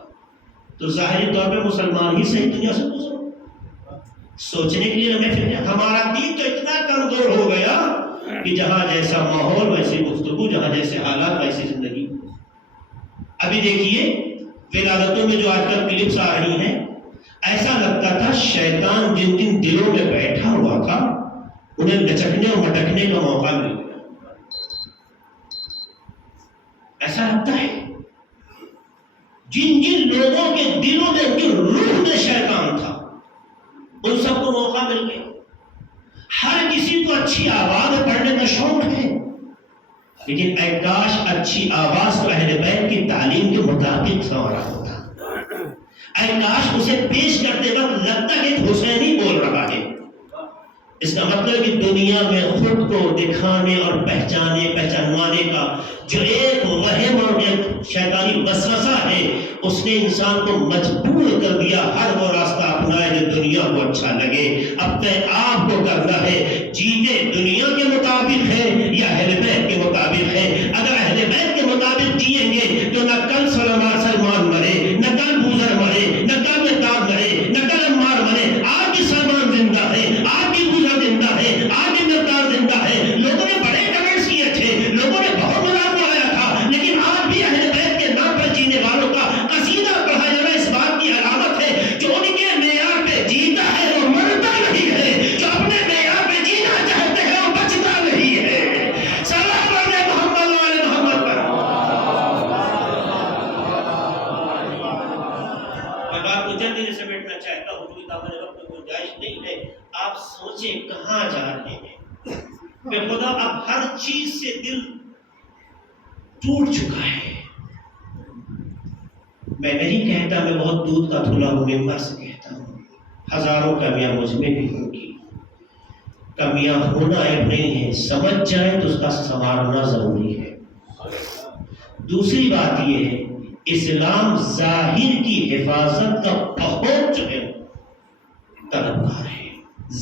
تو ظاہری طور پہ مسلمان ہی صحیح دنیا سے گزرو. سوچنے کے لیے ہمیں پھر ہمارا دین تو اتنا کمزور ہو گیا کہ جہاں جیسا ماحول ویسی گفتگو, جہاں جیسے حالات ویسی زندگی. ابھی دیکھیے ولادتوں میں جو آج کل کلپس آ رہی ہیں, ایسا لگتا تھا شیطان جن جن دلوں میں بیٹھا ہوا تھا انہیں لچکنے اور مٹکنے کا موقع مل گیا. ایسا لگتا ہے جن جن لوگوں کے دلوں میں ان کی روح میں شیطان تھا ان سب کو موقع مل گیا. ہر کسی کو اچھی آواز پڑھنے کا شوق ہے، لیکن اے کاش اچھی آواز تو اہل بیت کی تعلیم کے مطابق سوارا ہوتا. اے کاش اسے پیش کرتے وقت لگتا کہ حسینی بول رہا ہے. اس کا مطلب کہ دنیا میں خود کو دکھانے اور پہچانوانے کا جو ایک وہم اور ایک شیطانی وسوسہ ہے اس نے انسان کو مجبور کر دیا ہر وہ راستہ اپنائے جو دنیا کو اچھا لگے. اپنے آپ کو کرنا ہے جیتے دنیا کے مطابق ہے یا اہل بیت کے مطابق ہے. اگر اہل بیت کے مطابق جیئیں گے تو نہ کل سلمان مرے، نہ کل بوزر مرے، نہ کل مہتاب مرے، نہ کل عمار مرے. آج بھی سلمان زندہ ہے، آج بھی بوزر زندہ ہے، آج بھی مہتاب زندہ ہے. لوگوں نے بڑے کمنٹس کیے تھے، لوگوں نے بہت مذاق اڑایا تھا، لیکن آج بھی اہل بیت کے نام پر جینے والوں کا قصیدہ پڑھا جانا اس بات کی علامت ہے جو ان کے معیار پہ جیتا ہے وہ مرتا نہیں ہے، جو اپنے معیار پہ جینا چاہتے ہیں وہ بچتا نہیں ہے. سلام علیہ محمد وعلی محمد پر. میں بات کو جلدی سے سمیٹنا چاہتا ہوں کیونکہ دامن وقت میں گنجائش نہیں ہے. آپ سوچیں کہاں جا رہے ہیں. بے خدا اب ہر چیز سے دل ٹوٹ چکا ہے. میں نہیں کہتا میں بہت دودھ کا دھلا ہوں، ممبر سے کہتا ہوں ہزاروں کمیاں مجھ میں بھی ہوں گی. کمیاں ہونا عیب نہیں ہے، سمجھ جائے تو اس کا سنوارنا ضروری ہے. دوسری بات یہ ہے اسلام ظاہر کی حفاظت کا بہت جو ہے طلبگار ہے.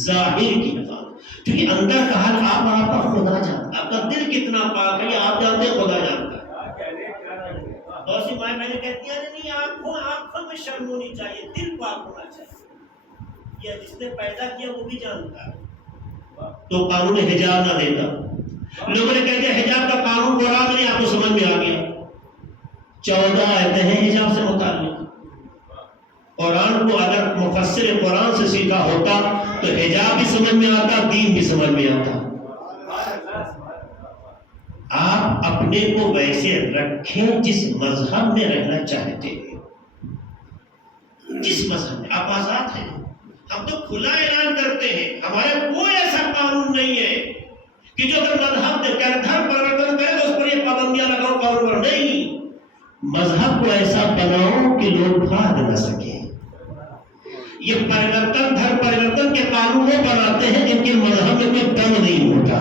ظاہر کی حفاظت کیونکہ اندر کا حال آپ کا خدا جانتا ہے، آپ کا دل کتنا پاک ہے یہ آپ جانتے ہیں، خدا جانتا ہے. بہت سی مائیں بہنیں کہتی ہیں نہیں آنکھوں میں شرم ہونی چاہیے، دل پاک ہونا چاہیے. یہ جس نے پیدا کیا وہ بھی جانتا ہے. تو قانون حجاب نہ دیتا. لوگوں نے کہہ دیا حجاب کا قانون قرآن میں آپ کو سمجھ میں آ گیا. 14 آیتیں ہیں حجاب سے متعلق. قرآن کو اگر مفسر قرآن سے سیکھا ہوتا تو حجاب بھی سمجھ میں آتا، دین بھی سمجھ میں آتا. آپ اپنے کو ویسے رکھیں جس مذہب میں رہنا چاہتے ہیں. جس مذہب میں آپ آزاد ہیں. ہم تو کھلا اعلان کرتے ہیں ہمارا کوئی ایسا قانون نہیں ہے کہ جو اگر مذہب دھرم پرورتن کرے تو اس پر یہ پابندیاں لگاؤ قانون پر. نہیں، مذہب کو ایسا بناؤ کہ لوگ بھاگ نہ سکیں. یہ پرورتن دھرم پرورتن کے قانون وہ بناتے ہیں جن کے مذہب میں کوئی دم نہیں ہوتا،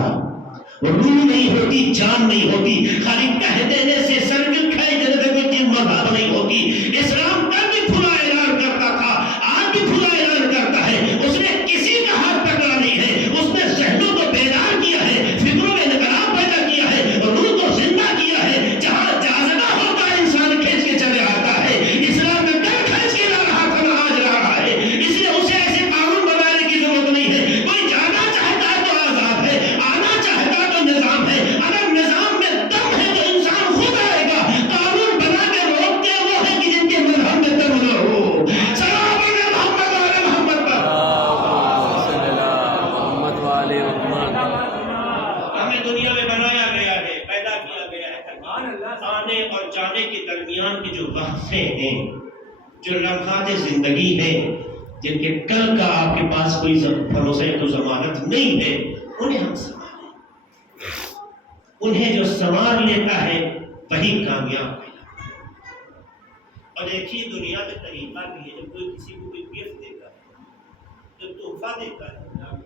روح نہیں ہوتی، جان نہیں ہوتی. خالی کہہ دینے سے سرکل کھائی دینے سے کوئی چیز مذہب نہیں ہوتی. اسلام کل بھی کھلا اعلان کرتا تھا، آج بھی کھلا اعلان کرتا ہے. اس نے کسی کا ہاتھ پکڑا نہیں ہے، اس نے ذہنوں کو بیدار کیا ہے، فکروں میں انقلاب پیدا کیا ہے، روح کو زندہ کیا ہے. جہاں جاذبہ ہوتا ہے انسان کھینچ کے چلے آتا ہے. اسلام میں کل کھینچ کے لا رہا تھا نہ آج لا رہا ہے. اس لیے اسے ایسے قانون بنانے کی ضرورت نہیں ہے. کوئی جانا چاہتا ہے تو آزاد ہے، آنا چاہتا تو نظام ہے. اگر نظام میں دم ہے تو انسان خود آئے گا. قانون بنا کے روکتے وہ ہے کہ جن کے مذہب میں دم نہ ہو. سلام علیہ محمد وعلی محمد پر. محمد وعلی محمد. ہمیں دنیا میں بنایا گیا ہے، پیدا کیا گیا ہے. آنے اور جانے کے درمیان کے جو وقفے ہیں، جو لمحات زندگی ہیں، جن کے کل کا آپ کے پاس کوئی بھروسہ تو ضمانت نہیں ہے، انہیں ہم سنبھالیں. انہیں جو سنبھال لیتا ہے وہی کامیاب ہے. اور دیکھیے دنیا میں طریقہ بھی ہے. جب کوئی کسی کو کوئی گفٹ دیتا ہے، جب تحفہ دیتا ہے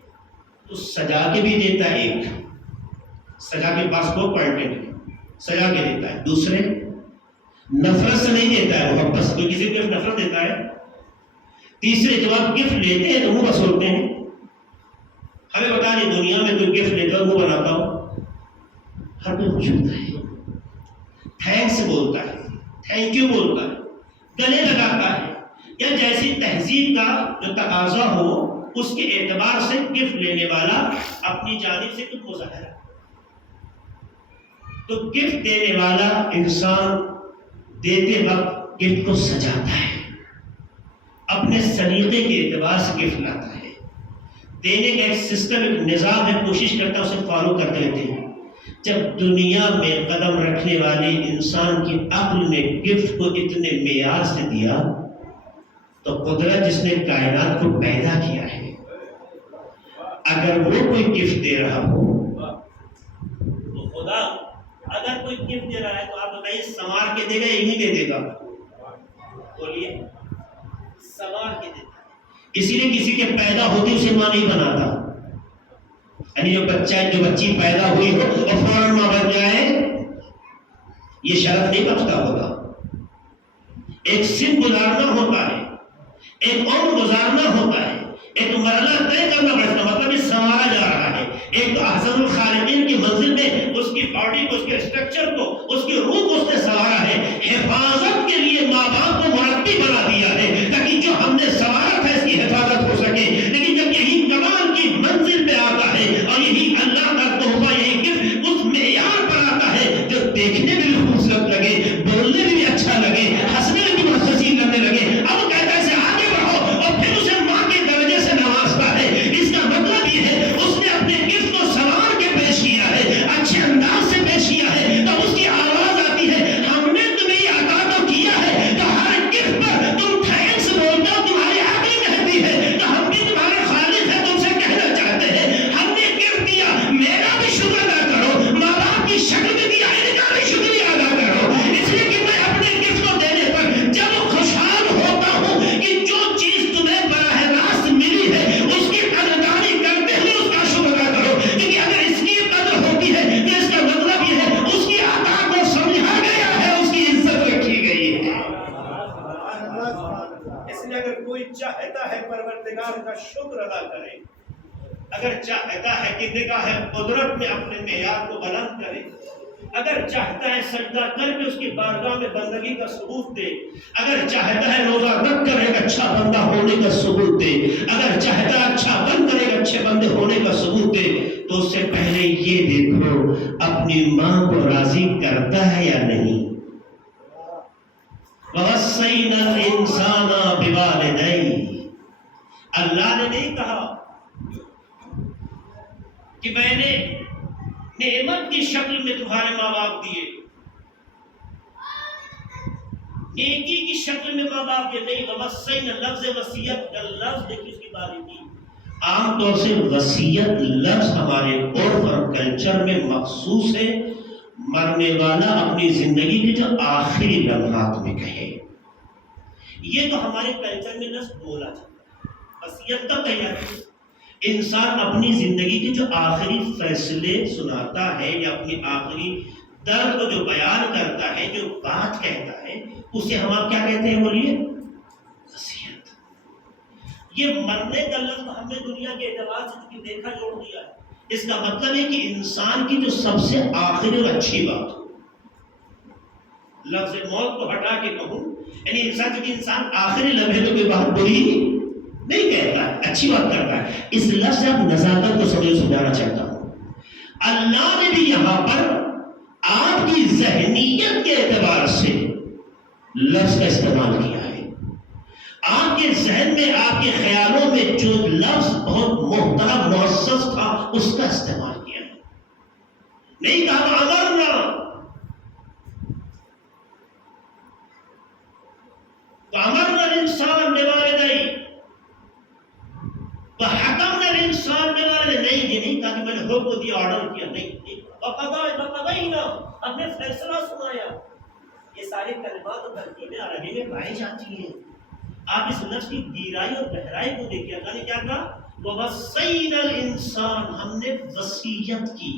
تو سجا کے بھی دیتا ہے. ایک سجا کے پاس کو پلٹے سجا کے دیتا ہے. دوسرے نفرت سے نہیں دیتا ہے، محبت سے. کوئی کسی کو گفٹ نفرت دیتا ہے. تیسرے جب آپ گفٹ لیتے ہیں تو منہ بسولتے ہیں. ہمیں بتا دیں دنیا میں کوئی گفٹ لیتا ہے منہ بناتا ہو، ہر کوئی خوش ہوتا ہے، تھینکس بولتا ہے، تھینک یو بولتا ہے، گلے لگاتا ہے. یا جیسی تہذیب کا جو تقاضا ہو اس کے اعتبار سے گفٹ لینے والا اپنی جانب سے کچھ مظاہرہ. تو گفٹ دینے والا انسان دیتے وقت گفٹ کو سجاتا ہے، اپنے سلیقے کے اعتبار سے گفٹ لاتا ہے. دینے کا ایک سسٹم، ایک نظام ہے، کوشش کرتا ہے اسے فالو کرتے رہتے ہیں. جب دنیا میں قدم رکھنے والے انسان کی عقل نے گفٹ کو اتنے معیار سے دیا تو قدرت جس نے کائنات کو پیدا کیا ہے اگر وہ کوئی گفٹ دے رہا ہو تو خدا اگر کوئی گفٹ دے رہا ہے تو آپ بتائیے سنوار کے دے گا یا نہیں دے گا؟ بولیے سنوار کے دیتا ہے۔ اسی لیے کسی کے پیدا ہوتے اسے ماں نہیں بناتا، یعنی جو بچی پیدا ہوئی ہو اور فوراً ماں بن جائے یہ شرف نہیں بخشتا ہوگا۔ ایک سن گزارنا ہوتا ہے، ایک عمر گزارنا ہوتا ہے، ایک مرحلہ طے کرنا پڑتا، مطلب یہ سنوارا جا رہا ہے۔ ایک تو احسن الخالقین کی منزل میں اس کی باڈی کو، اس کے اسٹرکچر کو، اس کی روح کو اس نے سنوارا ہے۔ حفاظت کے لیے ماں باپ کو مربی بنا دیا ہے تاکہ جو ہم نے سنوارا تھا اس کی حفاظت ہو سکے۔ لیکن جب یہی کمال کی منزل پہ آتا ہے اور یہی اللہ کا تحفہ، یہی گفٹ اس معیار پر آتا ہے جو دیکھنے میں بھی خوبصورت لگے، بولنے میں بھی اچھا لگے، ہنسنے میں بھی محسوسی کرنے لگے، اب کہتا ہے اسے آگے بڑھو اور پھر اسے ماں کے درجے سے نوازتا ہے۔ اس کا مطلب یہ ہے اس نے اپنے گفٹ کو سنوار کے پیش کیا ہے، اچھے انداز سے پیش کیا ہے، تب اس کی آواز آتی ہے ہم نے تمہیں یہ عطا تو کیا ہے، تو ہر گفٹ پر تم تھینکس بولتے ہو، تمہاری عقل کہتی ہے تو ہم بھی تمہارے خالق ہیں، تم سے کہنا چاہتے ہیں ہم نے گفٹ دیا، میرا بھی شکر ادا کرو، ماں باپ کی شکل میں دیا، ان کا بھی شکریہ ادا کرو۔ اس لیے کہ میں اپنے گفٹ کو دینے پر جب خوشحال ہوتا ہوں کہ جو چیز تمہیں براہ راست ملی ہے اس کی قدردانی کرتے ہوئے اس کا شکر ادا کرو، کیونکہ اگر اس کی قدر ہوتی ہے تو اس کا مطلب یہ ہے اس کی عطا کو سمجھا گیا ہے، اس کی عزت رکھی گئی ہے۔ اس لیے اگر کوئی چاہتا ہے پروردگار کا شکر ادا کرے، اگر چاہتا ہے کہ نگاہ قدرت میں اپنے معیار کو بلند کرے، اگر چاہتا ہے سجدہ کر کے اس کی بارگاہ میں بندگی کا ثبوت دے، اگر چاہتا ہے روزہ رکھ کر ایک اچھا بندہ ہونے کا ثبوت دے، اگر چاہتا ہے اچھا بن کر ایک اچھے بندے ہونے کا ثبوت دے، تو اس سے پہلے یہ دیکھو اپنی ماں کو راضی کرتا ہے یا نہیں۔ وَوَصَّيْنَا الْإِنسَانَ بِوَالِدَيْهِ، اللہ نے نہیں کہا کہ میں نے نعمت کی شکل میں تمہارے ماں باپ دیے، نیکی کی شکل میں ماں باپ دیے، نہیں۔ وَوَصَّيْنَا، لفظ وصیت کا لفظ دیکھیے اس کی باریکی۔ عام طور سے وصیت لفظ ہمارے عرف اور کلچر میں مخصوص ہے مرنے والا اپنی زندگی کے جو آخری لمحات میں کہے، یہ تو ہمارے کلچر میں لفظ بولا جاتا ہے۔ وصیت کب کہی جاتی ہے؟ انسان اپنی زندگی کے جو آخری فیصلے سناتا ہے یا اپنی آخری درد کو جو بیان کرتا ہے، جو بات کہتا ہے، اسے ہم آپ کیا کہتے ہیں؟ بولیے وصیت۔ یہ مرنے کا لفظ ہم نے دنیا کے اعتبار سے چونکہ دیکھا جوڑ دیا ہے۔ اس کا مطلب ہے کہ انسان کی جو سب سے آخری اور اچھی بات ہو، لفظ موت کو ہٹا کے کہوں، یعنی انسان چونکہ انسان آخری لمحے میں کوئی بات بری نہیں کہتا ہے، اچھی بات کرتا ہے۔ اس لفظ سے آپ نزاکت کو سمجھانا چاہتا ہوں۔ اللہ نے بھی یہاں پر آپ کی ذہنیت کے اعتبار سے لفظ کا استعمال کیا ہے۔ آپ کے ذہن میں، آپ کے خیالوں میں جو لفظ بہت محترم معزز تھا اس کا استعمال کیا ہے۔ نہیں کہا امرنا، امرنا الانسان بوالدیہ وحکمنا الانسان بوالدیہ، نہیں یہ نہیں کہا کہ میں نے حکم دیا، آرڈر کیا، نہیں۔ وقضینا، ہم نے فیصلہ سنایا۔ یہ سارے کلمات اور ترکیبیں عربی میں پائی جاتی ہیں۔ آپ اس لفظ کی گہرائی اور گہرائی کو دیکھیں۔ اللہ نے کیا کہا؟ وَوَصَّيْنَا الْإِنسَانَ، ہم نے وصیت کی،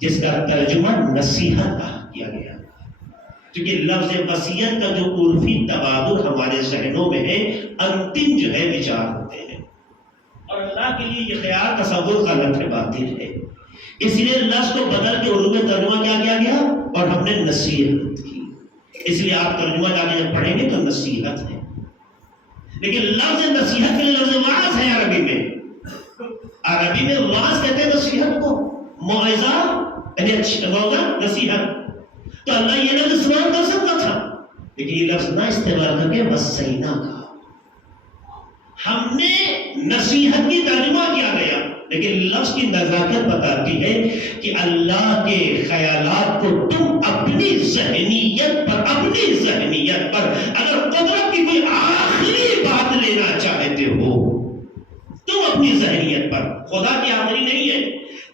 جس کا ترجمہ نصیحت کیا گیا، کیونکہ لفظ وصیت کا جو عرفی تبادل ہمارے ذہنوں میں ہے، انتم جو ہے وچار ہوتے ہیں، اور اللہ کے لیے یہ خیال تصور غلط ہے، باطل ہے۔ اس لیے لفظ کو بدل کے اردو میں ترجمہ کیا کیا گیا؟ اور ہم نے نصیحت کی۔ اس لیے آپ ترجمہ جا کے جب پڑھیں گے تو نصیحت ہے، لیکن لفظ نصیحت کے لفظ واعظ ہے عربی میں۔ عربی میں واعظ کہتے ہیں نصیحت کو، موعظہ یعنی اچھی موعظہ، نصیحت۔ تو اللہ یہ لفظ استعمال کر سکتا تھا، لیکن یہ لفظ نہ استعمال کر کے وصینا کہا۔ ہم نے نصیحت کی ترجمہ کیا گیا، لیکن لفظ کی نزاکت بتاتی ہے کہ اللہ کے خیالات کو تم اپنی ذہنیت پر اگر قدرت کی کوئی آخری بات لینا چاہتے ہو، تم اپنی ذہنیت پر، خدا کی آخری نہیں ہے،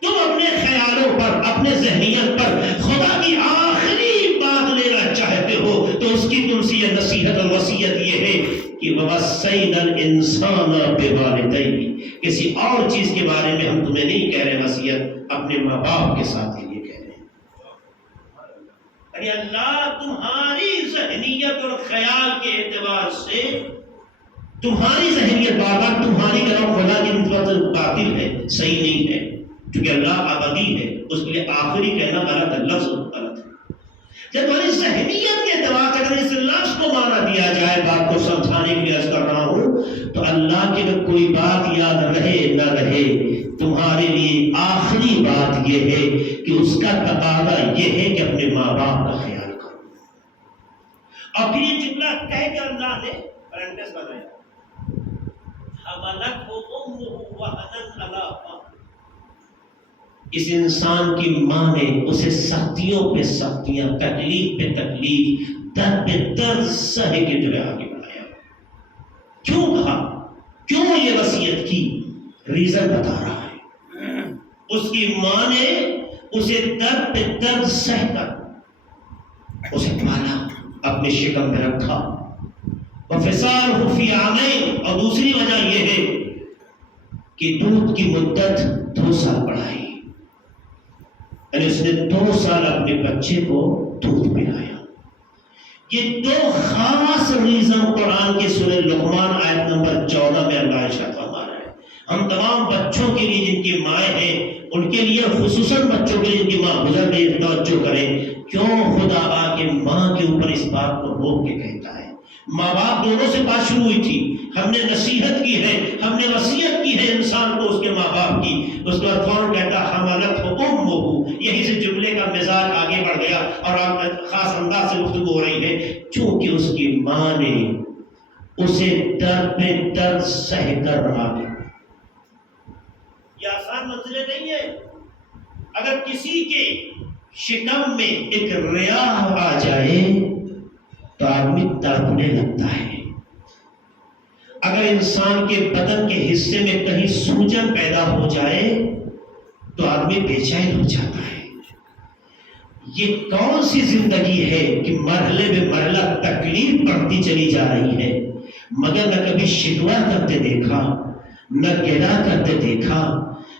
تم اپنے خیالوں پر، اپنے ذہنیت پر خدا کی آخری بات لینا چاہتے ہو تو اس کی تم سے نصیحت اور وصیت یہ ہے کہ وَوَصَّيْنَا الْإِنسَانَ بِوَالِدَيْهِ، کسی اور چیز کے بارے میں ہم تمہیں نہیں کہہ رہے وصیت، اپنے ماں باپ کے ساتھ یہ کہہ رہے ہیں۔ یعنی اللہ تمہاری ذہنیت اور خیال کے اعتبار سے، تمہاری ذہنیت بار بار تمہاری طرف خدا کی نسبت باطل ہے، صحیح نہیں ہے، کیونکہ اللہ ابدی ہے، اس کے لیے آخری کہنا غلط ہے، لفظ غلط ہے۔ جب تمہاری ذہنیت کے اعتبار سے اگر اس لفظ کو مانا دیا جائے، بات کو سمجھانے کے لیے عرض کر رہا ہوں، تو اللہ کی اگر کوئی بات یاد رہے نہ رہے، تمہارے لیے آخری بات یہ ہے کہ اس کا تقاضا یہ ہے کہ اپنے ماں باپ کا خیال کرو۔ اور پھر یہ جملہ کہہ کے اللہ نے پرنٹس بنایا، حملتہ امہ وہنا علی وہن، اس انسان کی ماں نے اسے سختیوں پہ سختیاں، تکلیف پہ تکلیف، درد پہ درد سہ کے جو ہے آگے بڑھایا۔ کیوں کہا، کیوں یہ وصیت کی، ریزن بتا رہا ہے۔ اس کی ماں نے اسے درد پہ درد سہ کر اسے پالا، اپنے شکم میں رکھا۔ وفصالہ فی عامین، اور دوسری وجہ یہ ہے کہ دودھ کی مدت 2 سال بڑھائی، یعنی اس نے 2 سال اپنے بچے کو دودھ پلایا۔ یہ 2 خاص ریزن قرآن کے سورہ لقمان آیت نمبر 14 میں اللہ ارشاد فرما رہا ہے۔ ہم تمام بچوں کے لیے جن کی مائیں ہیں، ان کے لیے خصوصاً بچوں کے لیے جن کی ماں گزر گئی، توجہ کریں کیوں خدا آ کے ماں کے اوپر اس بات کو روک کے کہتا ہے۔ ماں باپ دونوں سے بات شروع ہوئی تھی، ہم نے نصیحت کی ہے، ہم نے وصیت کی ہے انسان کو اس کے ماں باپ کی، اس کے بعد فوراً کہتا حملتہ امہ، یہی سے جملے کا مزاج آگے بڑھ گیا اور خاص انداز سے گفتگو ہو رہی ہے، چونکہ اس کی ماں نے اسے درد پہ درد سہ کر رہا ہے۔ یہ آسان منزلیں نہیں ہے۔ اگر کسی کے شکم میں ایک ریاح آ جائے تو آدمی تڑپنے لگتا ہے، اگر انسان کے بدن کے حصے میں کہیں سوجن پیدا ہو جائے تو آدمی بے چین ہو جاتا ہے۔ یہ کون سی زندگی ہے کہ مرحلے میں مرحلہ تکلیف بڑھتی چلی جا رہی ہے، مگر نہ کبھی شکوہ کرتے دیکھا، نہ گلا کرتے دیکھا،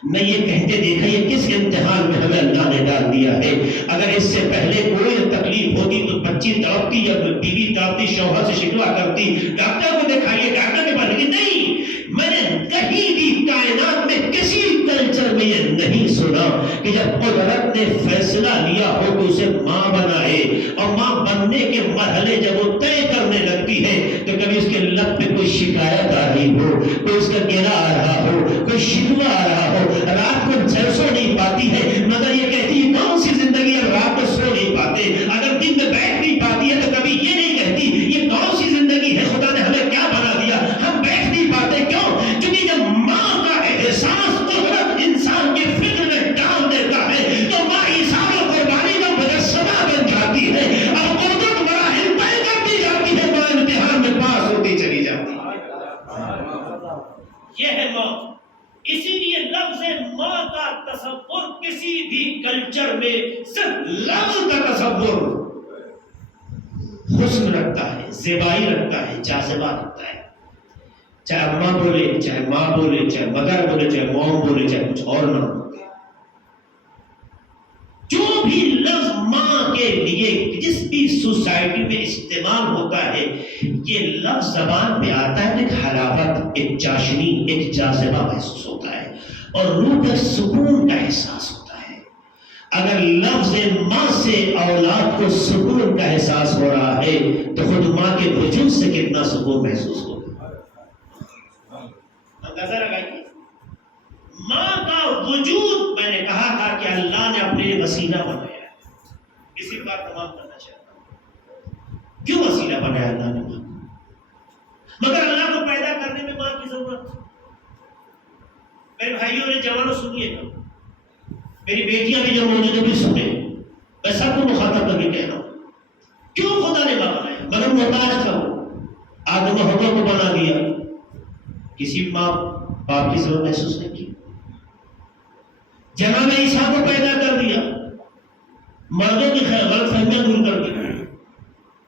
نہ یہ کہتے دیکھا یہ کس امتحان میں ہمیں اللہ نے ڈال دیا ہے۔ اگر اس سے پہلے کوئی تکلیف ہوتی تو بچی تڑپتی یا بیوی تڑپتی، شوہر سے شکوہ کرتی، ڈاکٹر کو دکھائیے، ڈاکٹر کے پاس، لیکن نہیں، میں نے کہیں بھی کائنات میں کسی کلچر میں یہ نہیں سنا کہ جب قدرت نے فیصلہ لیا ہو کہ اسے ماں بنائے اور ماں بننے کے مرحلے جب وہ طے کرنے لگتی ہے تو کبھی اس کے لب پہ کوئی شکایت آ رہی ہو، کوئی اس کا گلا آ رہا ہو، کوئی شکوہ آ رہا ہو، رات کو سو نہیں پاتی ہے، مگر یہ کہتی ہے کون سی زندگی ہے رات کو سو نہیں پاتے، اگر دن میں بیٹھ نہیں پاتی ہے تو کبھی یہ نہیں کہتی یہ کون سی زندگی ہے، خدا نے ہمیں کیا بنا دیا، ہم بیٹھ نہیں پاتے۔ کیوں؟ کیونکہ جب ماں کا احساس قدرت انسان کے فکر میں ڈال دیتا ہے تو ماں ایثار و قربانی کا مجسمہ بن جاتی ہے، اور قدرت مراحل طے کرتی جاتی ہے، ماں امتحان میں پاس ہوتی چلی جاتی ہے۔ یہ ہے ماں۔ اسی لیے لفظ ماں کا تصور کسی بھی کلچر میں صرف لفظ کا تصور حسن رکھتا ہے، زیبائی رکھتا ہے، جاذبہ رکھتا ہے، چاہے اماں بولے، چاہے ماں بولے، چاہے مدر بولے، چاہے موم بولے، چاہے کچھ اور نہ بولے، جو بھی لفظ ماں کے لیے جس بھی سوسائٹی میں استعمال ہوتا ہے یہ لفظ زبان پہ آتا ہے، ایک حلاوت، ایک چاشنی، ایک جاذبہ محسوس ہوتا ہے اور روح کا سکون کا احساس ہوتا ہے۔ اگر لفظ ماں سے اولاد کو سکون کا احساس ہو رہا ہے تو خود ماں کے وجود سے کتنا سکون محسوس ہوگا۔ اندازہ لگائیے، ماں کا وجود، میں نے کہا تھا کہ اللہ نے اپنے لیے وسیلہ بنایا ہے، اسی بات تمام کرنا چاہتا ہوں، کیوں وسیلہ بنایا اللہ نے ماں کو؟ مگر اللہ کو پیدا کرنے میں ماں کی ضرورت تھی، میرے بھائیوں نے جوانوں سنیے گا، میری بیٹیاں بھی جو موجود ہے بھی سنے، میں سب کو مخاطب کر کے کہہ رہا ہوں، کیوں خدا نے ماں بنایا؟ مگر محتاج تھا وہ، آدم و حوا کو بنا دیا، کسی ماں باپ کی ضرورت محسوس نہیں کی، جناب عیسیٰ کو پیدا کر دیا، مردوں کی غلط فہمیاں دور کر دی،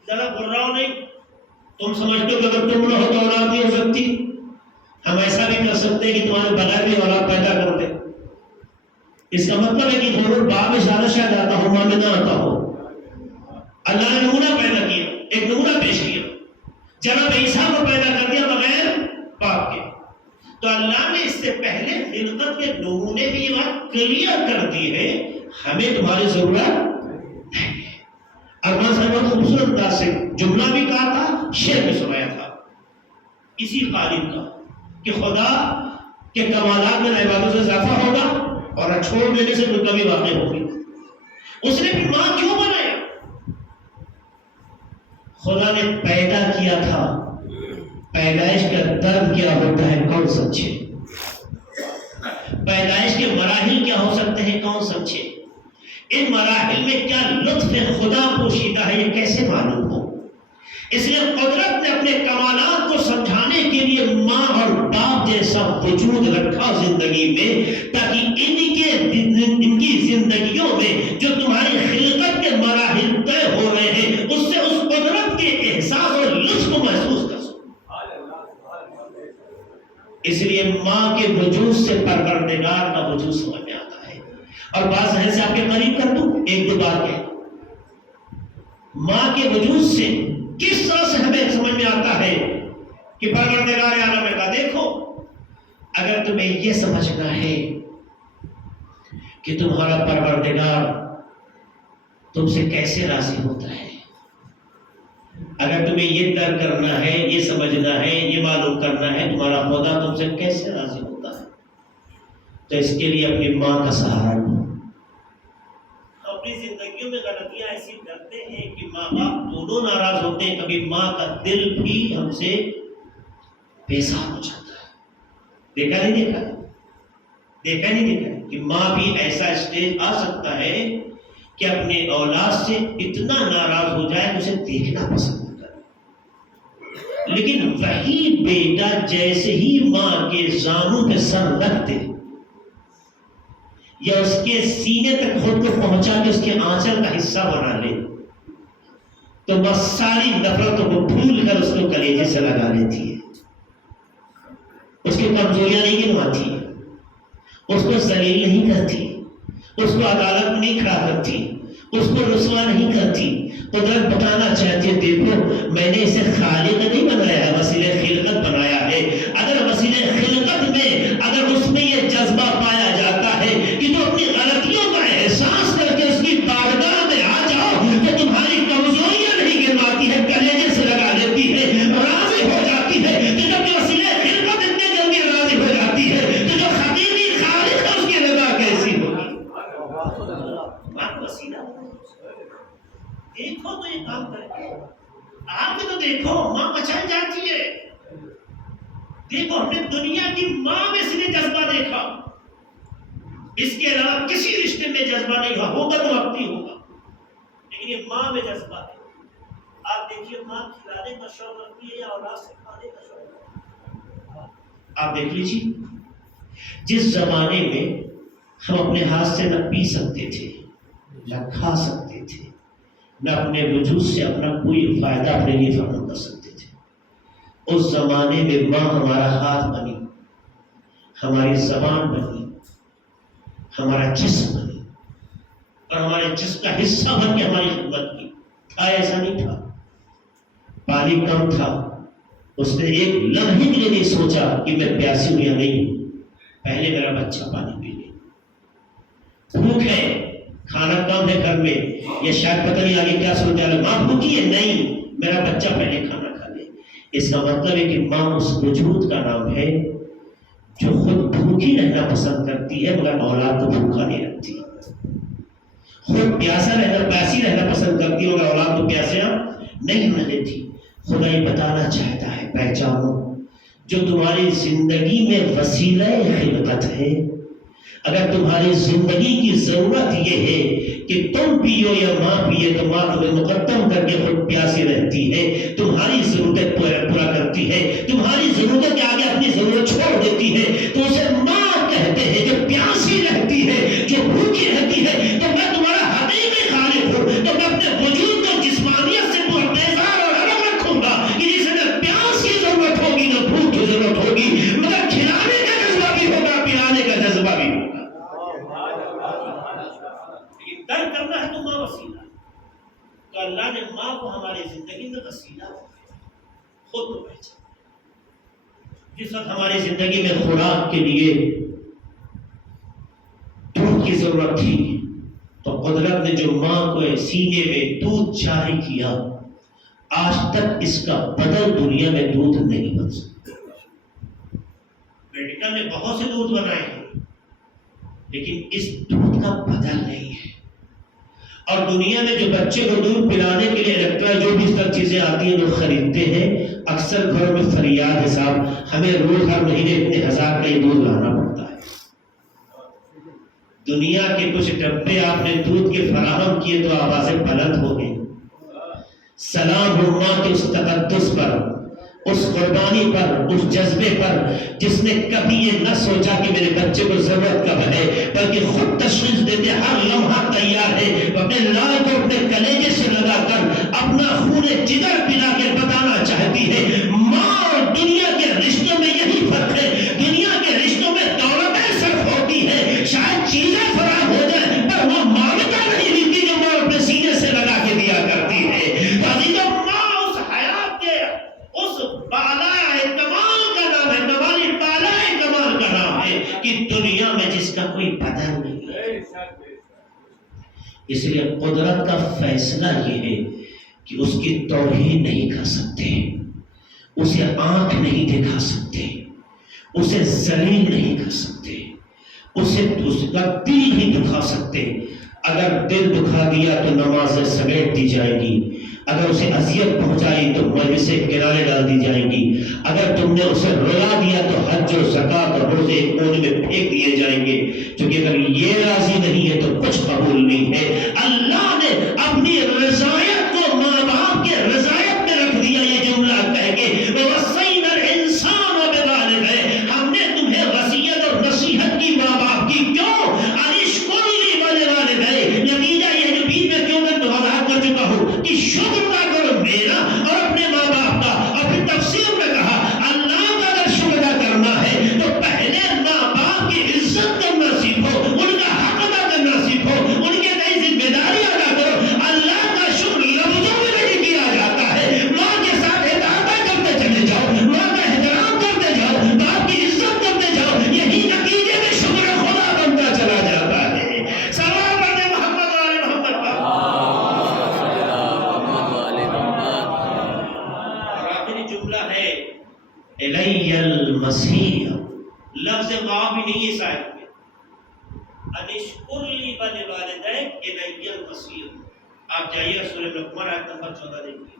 ذرا گھبراؤ نہیں، تم سمجھتے ہو کہ اگر تم نہ ہو تو اولاد نہیں ہو سکتی، ہم ایسا بھی کر سکتے ہیں کہ تمہارے بغیر بھی اولاد پیدا کرتے، اس کا مطلب ہے کہ غرور باپ میں زیادہ شاید آتا ہو، ماں میں نہ آتا ہو۔ اللہ نے نمونہ پیدا کیا، ایک نمونہ پیش کیا، جناب عیسیٰ کو پیدا کر دیا بغیر باپ کے، تو اللہ نے اس سے پہلے خلقت کے نمونے میں یہ بات کلیئر کر دی ہے، ہمیں تمہاری ضرورت نہیں ہے۔ ارمان صاحب بہت خوبصورت انداز سے جملہ بھی کہا تھا، شعر بھی سنایا تھا اسی قالب کا کہ خدا کے کمالات میں عبادوں سے اضافہ ہوگا اور چھوڑ دینے سے کوئی کمی واقع ہوگی۔ اس نے پھر ماں کیوں بنایا؟ خدا نے پیدا کیا تھا، پیدائش کا درد کیا ہوتا ہے کون سمجھے؟ پیدائش کے مراحل کیا ہو سکتے ہیں کون سمجھے؟ ان مراحل میں کیا لطف خدا پوشیدہ ہے یہ کیسے معلوم ہو؟ اس لیے قدرت نے اپنے کمالات کو سمجھانے کے لیے ماں اور باپ جیسا وجود رکھا زندگی میں، تاکہ ان کی زندگیوں میں جو تمہاری خلقت کے مراحل طے ہو رہے ہیں اس سے اس قدرت کے احساس اور لطف کو محسوس کر سکو۔ اس لیے ماں کے وجود سے پروردگار کا وجود سمجھ میں آتا ہے۔ اور بات ذہن سے آپ کے قریب کر دوں، ایک دو بار کہ ماں کے وجود سے کس طرح سے ہمیں سمجھ میں آتا ہے کہ پروردگار عالم نے کہا دیکھو، اگر تمہیں یہ سمجھنا ہے کہ تمہارا پروردگار تم سے کیسے راضی ہوتا ہے، اگر تمہیں یہ در کرنا ہے، یہ سمجھنا ہے، یہ معلوم کرنا ہے تمہارا خدا تم سے کیسے راضی ہوتا ہے، تو اس کے لیے اپنی ماں کا سہارا لو۔ اپنی زندگیوں میں غلطیاں ایسی کرتے ہیں کہ ماں باپ دونوں ناراض ہوتے ہیں، کبھی ماں کا دل بھی ہم سے بیزار ہو جاتا ہے۔ دیکھا نہیں دیکھا کہ ماں بھی ایسا اسٹیج آ سکتا ہے کہ اپنے اولاد سے اتنا ناراض ہو جائے کہ اسے دیکھنا پسند نہ کرے، لیکن وہی بیٹا جیسے ہی ماں کے زانوں پہ سر رکھ دے یا اس کے سینے تک خود کو پہنچا کے اس کے آنچل کا حصہ بنا لے تو وہ ساری نفرتوں کو بھول کر اس کو کلیجے سے لگا لیتی ہے، اس کی کمزوریاں نہیں گنواتی، اس کو ذلیل نہیں کرتی، اس کو عدالت میں نہیں کھڑا کرتی، اس کو رسوا نہیں کرتی۔ قدرت بتانا چاہتی ہے دیکھو میں نے اسے خالق نہیں بنایا ہے، وسیلہ خلقت بنایا ہے۔ اگر وسیلہ خلقت میں اگر اس میں یہ جذبہ پایا جاتا ہے کہ تو اپنی غلطیوں کا احساس کر کے اس کی بارگاہ میں آ جاؤ تو تمہاری کمزوریاں نہیں گنواتی ہے، کلیجے سے لگا دیتی ہے، راضی ہو جاتی ہے۔ کہ جب وسیلہ خلقت اتنے جلدی راضی ہو جاتی ہے تو جو حقیقی خالق ہے اس کی رضا کیسی ہوگی؟ وسیلہ دیکھو تو یہ کام کر کے آپ تو دیکھو ماں مچل جاتی ہے۔ دیکھو ہم نے دنیا کی ماں میں سے جذبہ دیکھا، اس کے علاوہ کسی رشتے میں جذبہ نہیں ہوگا تو وقتی ہوگا، لیکن یہ ماں میں جذبہ ہے۔ آپ دیکھیے ماں کھلانے کا شوق رکھتی ہے یا اولاد سے کھانے کا شوق رکھتی ہے؟ آپ دیکھ لیجیے جس زمانے میں ہم اپنے ہاتھ سے نہ پی سکتے تھے نہ کھا سکتے تھے نہ اپنے وجود سے اپنا کوئی فائدہ اپنے لیے فراہم کر سکتے تھے، اس زمانے میں ماں ہمارا ہاتھ بنی، ہماری زبان بنی، ہمارا جسم بنی اور ہمارے جسم کا حصہ بن کے ہماری خدمت کی۔ تھا ایسا نہیں تھا، پانی کم تھا، اس نے ایک لمحے کے لیے نہیں سوچا کہ میں پیاسی ہوں یا نہیں، پہلے میرا بچہ پانی پی لے۔ بھوک ہے، کھانا کم ہے گھر میں، یا شاید پتہ نہیں آگے کیا سوچا ہے، ماں بھوکی ہے، نہیں میرا بچہ پہلے کھانا کھا لے۔ اس کا مطلب ہے کہ ماں اس وجود کا نام ہے جو خود بھوکی رہنا پسند کرتی ہے مگر اولاد کو بھوکا نہیں رکھتی، خود پیاسی رہنا پسند کرتی ہے مگر اولاد کو پیاسا نہیں ہونے دیتی۔ خدا یہ بتانا چاہتا ہے پہچانو جو تمہاری زندگی میں وسیلہ خلقت ہے. اگر تمہاری زندگی کی ضرورت یہ ہے کہ تم پیو یا ماں پیے تو ماں تمہیں مقدم کر کے خود پیاسی رہتی ہے، تمہاری ضرورت پورا کرتی ہے، تمہاری ضرورت کے آگے اپنی ضرورت چھوڑ دیتی ہے، تو اسے ماں کہتے ہیں. جو پیاسی رہتی ہے، جو بھوکی رہتی ہے، تو میں تمہارا حقیقی خالق ہوں، تو میں اپنے وجود کو جسمانیت سے بیزار اور الگ رکھوں گا کہ جسے نہ پیاس کی ضرورت ہوگی نہ بھوک کی ضرورت ہوگی، مگر کھلانے کا جذبہ بھی ہوگا، پلانے کا جذبہ بھی ہوگا. درد کرنا ہے تو ماں وسیلہ، تو اللہ نے ماں کو ہماری زندگی میں وسیلہ خود تو پہچان. جس وقت ہماری زندگی میں خوراک کے لیے دودھ کی ضرورت تھی تو قدرت نے جو ماں کو سینے میں دودھ جاری کیا، آج تک اس کا بدل دنیا میں دودھ نہیں بن سکتا. میڈیکل نے بہت سے دودھ بنائے ہیں لیکن اس دودھ کا بدل نہیں ہے. اور دنیا میں جو بچے کو دودھ پلانے کے لیے الیکٹرا جو بھی سب چیزیں آتی ہیں لوگ خریدتے ہیں، اکثر گھروں میں فریاد ہے صاحب ہمیں روز ہر مہینے اتنے ہزار کا یہ دودھ لانا پڑتا ہے. دنیا کے کچھ ڈبے آپ نے دودھ کے فراہم کیے تو آوازیں بلند ہو گئی. سلام ہو ماں کے اس تقدس پر، اس قربانی پر، اس جذبے پر جس نے کبھی یہ نہ سوچا کہ میرے بچے کو ضرورت کب ہے، بلکہ خود تشخیص دیتے ہر لمحہ تیار ہے، اپنے لال کو اپنے کلیجے سے لگا کر اپنا خون جگر پلا کے بتانا چاہتی ہے. ماں اور دنیا کے رشتوں میں یہی فرق ہے. دنیا کے رشتوں میں دولتیں صرف ہوتی ہے، شاید چیزیں فراہم ہو جائیں پر وہ مامتا نہیں ملتی جو ماں اپنے سینے سے لگا کے دیا کرتی ہے. ماں اس حیات کے اس بالائے کمال کا نام ہے، کمالی بالائے کمال کا نام ہے کہ دنیا میں جس کا کوئی بدل نہیں ہے. اس لیے قدرت کا فیصلہ یہ ہے کہ اس کی توہین نہیں کر سکتے، اسے آنکھ نہیں دکھا سکتے، اسے ذلیل نہیں کر سکتے، اسے اس کا دل نہیں دکھا سکتے. اگر دل دکھا دیا تو نمازیں سمیٹ دی جائیں گی، اگر اسے اذیت پہنچائی تو مجلسیں کنارے ڈال دی جائیں گی، اگر تم نے اسے رلا دیا تو حج و زکات اور روزے ایک کونے میں پھینک دیے جائیں گے. کیونکہ اگر یہ راضی نہیں ہے تو کچھ قبول نہیں ہے. اللہ نے اپنی رضایت کو ماں باپ کے رضایت میں رکھ دیا. یہ جملہ کہہ کے وَوَصَّيْنَا الْإِنسَانَ بِوَالِدَيْهِ، ہم نے تمہیں وصیت اور نصیحت کی ماں باپ کی. کیوں؟ اَنِشْكُرْ لِي وَلِوَالِدَيْكَ. نتیجہ یہ جو بیچ میں کیوں میں وضاحت کر چکا ہوں کہ شکر ادا کرو میرا اور اپنے ماں باپ کا. اور پھر تفسیر میں کہا اللہ کا اگر شکر ادا کرنا ہے تو پہلے ماں باپ کی عزت کرنا سیکھو، ان کا حق ادا کرنا سیکھو، ان کے نئی ذمہ داری ادا کرو. اللہ کا شکر لفظوں میں نہیں کیا جاتا ہے. ماں کے ساتھ اطاعت کرتے چلے جاؤ، ماں کا احترام کرتے جاؤ، باپ کی عزت کرتے جاؤ، یہی نتیجے میں شکر خدا بنتا چلا جاتا ہے. سلام پڑھتے محمد والے محمد کا. جملہ ہے الی المسیح، لفظ واو بھی نہیں ہے شاید میں. انشکر لی ولوالدیک الی المسیح. آپ جائیے سورہ لقمان آیت نمبر 14 دیکھیے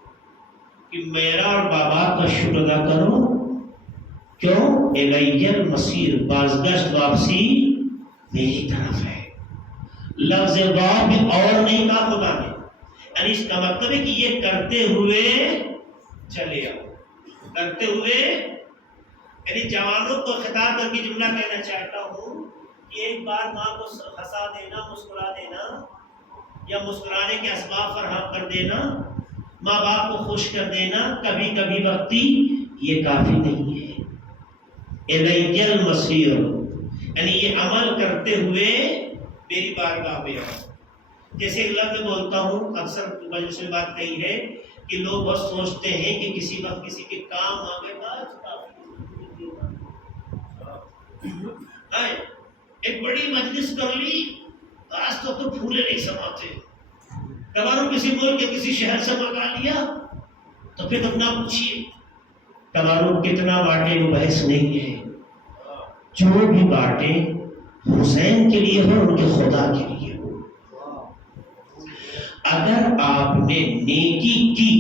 کہ میرا اور بابا کا شکر ادا کرو. کیوں؟ الی المسیح، بازگشت واپسی میری طرف ہے. لفظ واو بھی اور نہیں کہا خدا نے. یعنی اس کا مطلب ہے کہ یہ کرتے ہوئے چلے آؤ، کرتے ہوئے. یعنی جوانوں کو خطاب کر کے جملہ کہنا چاہتا ہوں کہ ایک بار ماں کو ہنسا دینا، مسکرا دینا یا مسکرانے کے اسباب فراہم کر دینا، ماں باپ کو خوش کر دینا کبھی کبھی وقتی، یہ کافی نہیں ہے. الی المصیر یعنی یہ عمل کرتے ہوئے میری بارگاہ میں آؤ. جیسے ایک لفظ میں بولتا ہوں، اکثر مجلس میں بات کہی ہے کہ لوگ بس سوچتے ہیں کہ کسی وقت کسی کے کام آگے بات ایک بڑی مجلس کر لی، آج تو پھولے نہیں سماتے. تمہاروں کسی ملک کے کسی شہر سے منگا لیا تو پھر اپنا پوچھیے تمہاروں کتنا بانٹے، وہ بحث نہیں ہے. جو بھی بانٹے حسین کے لیے ہو، ان کے خدا کے لیے ہو. اگر آپ نے نیکی کی،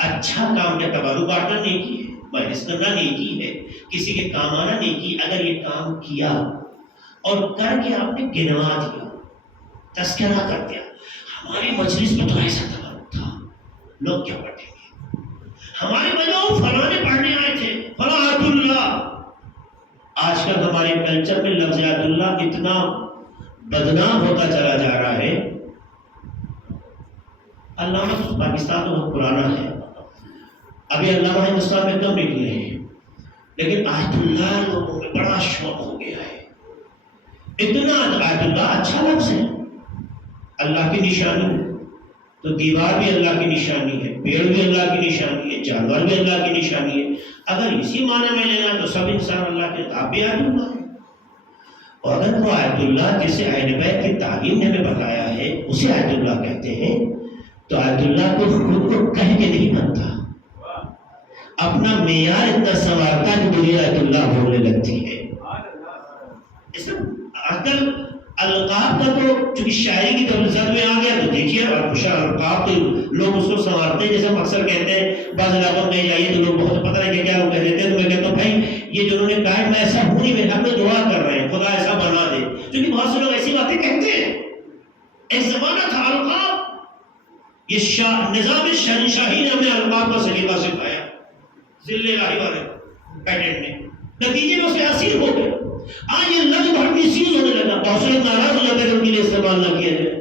اچھا کام کیا، تبارو بانٹنا نیکی ہے. مائنس کرنا نیکی ہے، کسی کے کام آنا نیکی. اگر یہ کام کیا اور کر کے آپ نے گنوا دیا، تذکرہ کر دیا، ہماری مجلس میں تو ایسا تھا، لوگ کیا پڑھیں گے؟ ہمارے بجاؤ فلاں نے پڑھنے آئے تھے، فلاں آیت اللہ. آج کل ہمارے کلچر میں لفظ آیت اللہ اتنا بدنام ہوتا چلا جا رہا ہے. علامہ پاکستان تو بہت پرانا ہے، ابھی علامہ ہندوستان میں کم نکلے ہیں، لیکن آیت اللہ لوگوں میں بڑا شوق ہو گیا ہے. اتنا آیت اللہ اچھا لفظ ہے، اللہ کی نشانی ہے. تو دیوار بھی اللہ کی نشانی ہے، پیڑ بھی اللہ کی نشانی ہے، جانور بھی اللہ کی نشانی ہے. اگر اسی معنی میں لینا تو سب انسان اللہ کے تابع آیت اللہ ہے. اور اگر وہ آیت اللہ جسے اہل بیت کی تعلیم نے ہمیں بتایا ہے اسے آیت اللہ کہتے ہیں، تو آیت اللہ کو خود کو کہہ کے نہیں بنتا، اپنا معیار اتنا سنوارتا کہ دنیا آیت اللہ بولنے لگتی ہے. اس عقل القاب کا تو چونکہ شاعری کی طرف زد میں آ گیا تو دیکھیے، اور القاب تو لوگ اس کو سنوارتے ہیں. جیسے ہم اکثر کہتے ہیں بعض علاقوں میں جائیے تو لوگ بہت پتہ نہیں کیا وہ کہہ دیتے ہیں، تو میں کہتا ہوں بھائی یہ جنہوں نے کہا میں ایسا ہوں نہیں، میں ہم نے دعا کر رہے ہیں خدا ایسا بنا دے. کیونکہ بہت سے لوگ ایسی باتیں کہتے ہیں. ایک زمانہ تھا القاب، یہ نظام شہنشاہی نے ہمیں القاب کا سلیقہ سکھایا، ذل الہی والے پیٹرن میں، نتیجے میں اسے حاصل ہو گئے. آج یہ لفظ بہت مس یوز ہونے لگا، بہت سے لوگ ناراض ہو جاتے ہیں ان کے لیے استعمال نہ کیا جائے.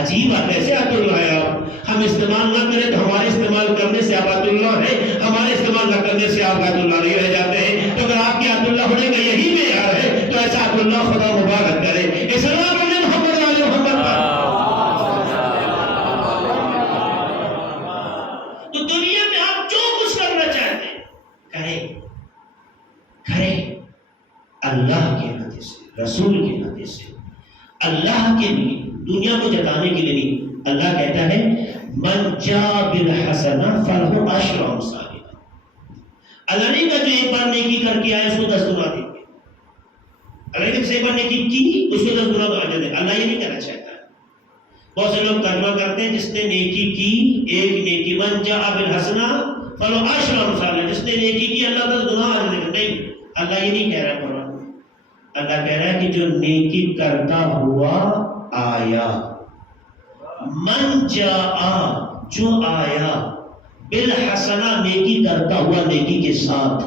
عجیب بات ہے، ایسے آیت اللہ ہے آپ، ہم استعمال نہ کریں تو ہمارے استعمال کرنے سے آپ آیت اللہ ہے، ہمارے استعمال نہ کرنے سے آپ آیت اللہ نہیں رہ جاتے ہیں. تو اگر آپ کے آیت اللہ ہونے کا یہی معیار ہے تو ایسا آیت اللہ خدا مبارک کرے. اسلام علیہ محمد علیہ محمد. تو دنیا میں آپ جو کچھ کرنا چاہتے ہیں کریں اللہ کے ناطے سے، رسول کے ناطے سے، اللہ کے لیے، دنیا کو جتانے کے لیے نہیں. اللہ کہتا ہے من جاء بالحسنہ فلہ عشر امثالها. اللہ نے کہا جو ایک بار نیکی کر کے آئے اس کو 10 گنا دیں گے. اللہ نے ایک بار نیکی کی اس کو 10 گنا اجر دیں. اللہ یہ نہیں کہنا چاہتا ہے. بہت سے لوگ ترجمہ کرتے ہیں جس نے نیکی کی ایک نیکی، من جاء بالحسنہ فلہ عشر امثالها، جس نے نیکی کی اللہ 10 گنا اجر دے گا. نہیں، اللہ یہ نہیں کہہ رہا ہے. اللہ کہہ رہا ہے کہ جو نیکی کرتا ہوا آیا، من جاء جو آیا، بالحسنہ نیکی کرتا ہوا نیکی کے ساتھ،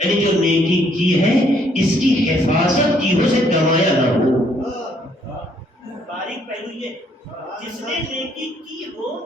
یعنی جو نیکی کی ہے اس کی حفاظت کی ہو، سے گوایا نہ ہو. باریک پہلو یہ، جس نے نیکی کی ہو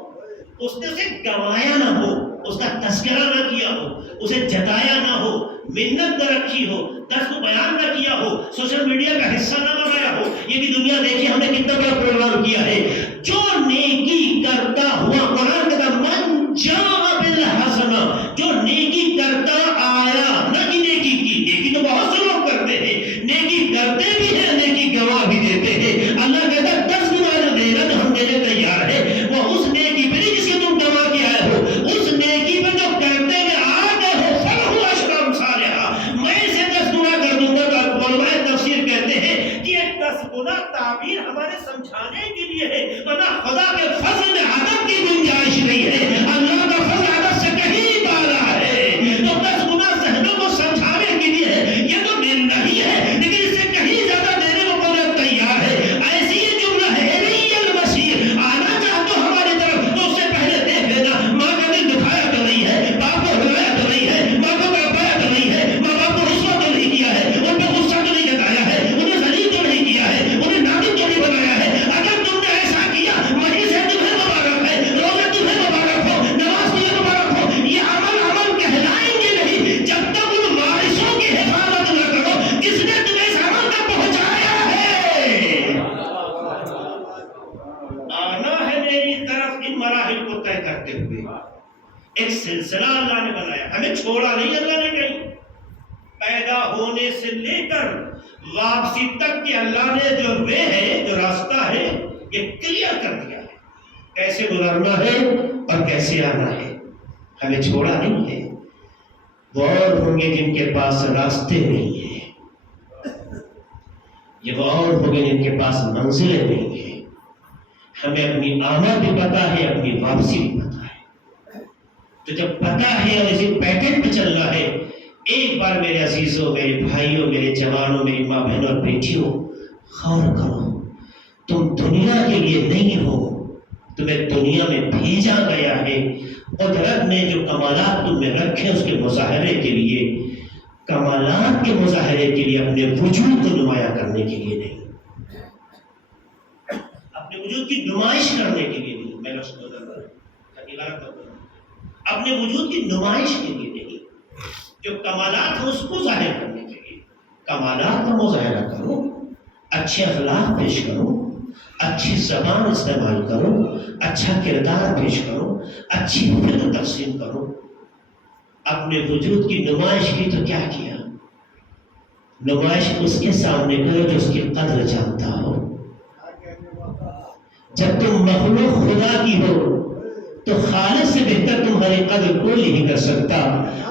اس نے اسے گوایا نہ ہو، اس کا تذکرہ نہ کیا ہو، اسے جتایا نہ ہو، منت نہ رکھی ہو، درس کو بیان نہ کیا ہو، سوشل میڈیا کا حصہ نہ بنایا ہو. یہ بھی دنیا دیکھی ہم نے کتنا بڑا پروگرام کیا ہے. جو نیکی کرتا ہوا، قرآن کہتا من جاء بالحسنہ، جو نیکی کرتا آیا، نہ کہ نیکی کی. نیکی تو بہت سے لوگ کرتے ہیں، نیکی کرتے بھی ہیں، نیکی گواہ بھی دیتے ہیں. اللہ کہتا 10 گنا جو دینا تو ہم دینے تیار ہیں. وہ اس نیکی پہ نہیں جس کے تم گواہ کے آئے ہو، اس نیکی پہ جو کرتے ہوئے آ گئے ہو فلہ عشر امثالها، میں اسے 10 گنا کر دوں گا. تو علماء تفسیر کہتے ہیں کہ یہ 10 گنا تعبیر ہمارے سمجھانے کے لیے ہے، ورنہ خدا کے فضل میں عدد کی گنجائش نہیں ہے. اللہ کا فضل عدد سے کہیں بالا ہے. تو 10 گنا ذہنوں کو سمجھانے کے لیے ہے، یہ تو دل نہیں ہے، لیکن اس سے کہیں زیادہ دینے کو قدرت تیار ہے. ایسی یہ جملہ ہے الی البشیر، آنا چاہتے ہو ہماری طرف تو اس سے پہلے دیکھ لینا ماں کا دل دکھایا تو نہیں ہے، باپ کو ہلایا تو نہیں ہے، ماں کو تڑپایا تو نہیں ہے، ماں باپ کو رسوا تو نہیں کیا ہے، ان پہ غصہ تو نہیں جتایا ہے، انہیں ذلیل تو نہیں کیا ہے، انہیں نادم تو نہیں بنایا ہے. اگر تم نے ایسا کیا، وہیں سے تمہیں مبارک ہے، روزے تمہیں مبارک ہو، نماز تمہیں مبارک ہو. یہ عمل کہلائیں گے نہیں جب تک ان وارثوں کی حفاظت نہ کرو جس نے تمہیں اس عمل تک پہنچایا ہے. آنا ہے میری طرف ان مراحل کو طے کرتے ہوئے. ایک سلسلہ اللہ نے بنایا، ہمیں چھوڑا نہیں اللہ نے کہیں. پیدا ہونے سے لے کر واپسی تک کہ اللہ نے جو وے ہے، جو راستہ ہے، یہ کلیئر کر دیا ہے، کیسے گزرنا ہے اور کیسے آنا ہے. ہمیں چھوڑا نہیں ہے. وہ اور ہوں گے جن کے پاس راستے نہیں ہیں، یہ وہ اور ہوں گے جن کے پاس منزلیں نہیں ہیں. ہمیں اپنی آمد بھی پتہ ہے، اپنی واپسی بھی پتہ ہے. تو جب پتہ ہے اور اسی پیٹرن پہ چلنا ہے، ایک بار میرے عزیزوں، میرے بھائیوں، میرے جوانوں، میری ماں بہنوں اور بیٹیوں، غور کرو، تم دنیا کے لیے نہیں ہو، تمہیں دنیا میں بھیجا گیا ہے۔ قدرت نے جو کمالات تم میں رکھے اس کے مظاہرے کے لیے، کمالات کے مظاہرے کے لیے، اپنے وجود کو نمایاں کرنے کے لیے نہیں، اپنے وجود کی نمائش کرنے کے لیے نہیں۔ میں لفظ بدل رہا ہوں، اپنے وجود کی نمائش کے لیے نہیں، جو کمالات ہیں اس کو ظاہر کرنے کے لیے۔ کمالات کا مظاہرہ کرو، اچھے اخلاق پیش کرو، اچھی زبان استعمال کرو، اچھا کردار پیش کرو، اچھی فکر تقسیم کرو۔ اپنے وجود کی نمائش کی تو کیا کیا؟ نمائش اس کے سامنے کرو جو اس کی قدر جانتا ہو۔ جب تم مخلوق خدا کی ہو تو خالق سے بہتر تمہاری قدر کوئی نہیں کر سکتا۔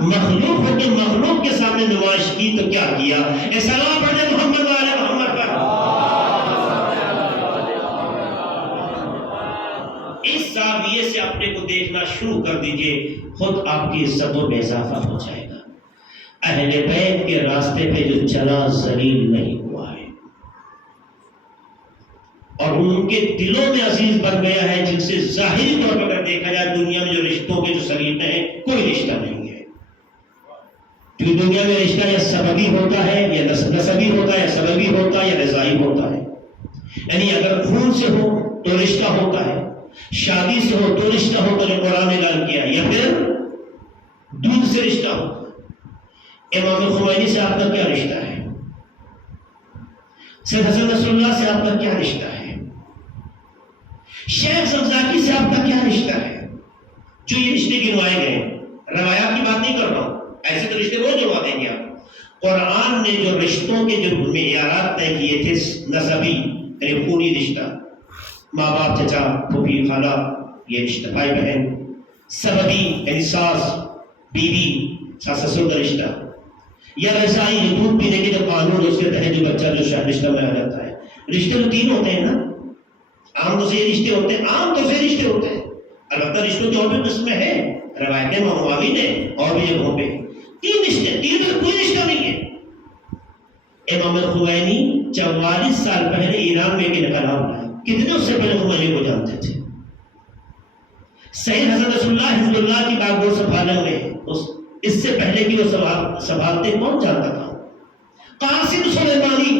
مخلوق ہو کے مخلوق کے سامنے نمائش کی تو کیا کیا؟ اے سلام پڑھے محمد والے محمد پر۔ اس زاویے سے اپنے کو دیکھنا شروع کر دیجئے، خود آپ کی عزتوں میں اضافہ ہو جائے گا۔ اہل بیت کے راستے پہ جو چلا ذلیل نہیں ہوا ہے، اور ان کے دلوں میں عزیز بن گیا ہے، جن سے ظاہری طور پر اگر دیکھا جائے دنیا میں جو رشتوں کے جو سلیقے ہیں کوئی رشتہ نہیں ہے۔ کیونکہ دنیا میں رشتہ یا سببی ہوتا ہے یا نسبی ہوتا ہے، یا سببی ہوتا ہے یا رضائی ہوتا ہے۔ یعنی اگر خون سے ہو تو رشتہ ہوتا ہے، شادی سے ہو تو رشتہ ہوتا ہے، قرآن نے اعلان کیا، یا پھر دودھ سے رشتہ ہوتا ہے۔ امام خمینی سے آپ کا کیا رشتہ ہے؟ سید حسن نصر اللہ سے آپ کا کیا رشتہ ہے؟ شیخ زکزاکی سے آپ کا کیا رشتہ ہے؟ جو یہ رشتے گنوائے گئے، روایات کی بات نہیں کر رہا ہوں، ایسے تو رشتے وہ جڑوا دیں گے آپ۔ قرآن نے جو رشتوں کے جو معیارات طے کیے تھے، نسبی یعنی خونی رشتہ، ماں باپ، چچا، پھوپھی، خالہ، یہ رشتہ، بھائی بہن۔ سببی یعنی ساس بیوی، ساس سسر کا رشتہ، یا رضائی دودھ پینے کے جو قانون، اس کے تحت جو بچہ جو شاید رشتہ میں آ جاتا ہے۔ رشتے تو تین ہوتے ہیں نا، عام طور سے یہ رشتے ہوتے ہیں، عام طور سے رشتے ہوتے ہیں، البتہ رشتوں کی اور بھی قسمیں ہیں، روایتیں ماموی نے اور بھی جگہوں پہ تین رشتے، تین میں کوئی رشتہ نہیں ہے۔ امام خمینی 44 سال پہلے ایران میں ایک انقلاب لائے، کتنے اس سے پہلے خمینی کو جانتے تھے؟ سید حسن رسول اللہ حزب اللہ کی باغ سنبھالے ہوئے، اس سے پہلے کی وہ سنبھالتے کون جانتا تھا؟ قاسم سلیمانی،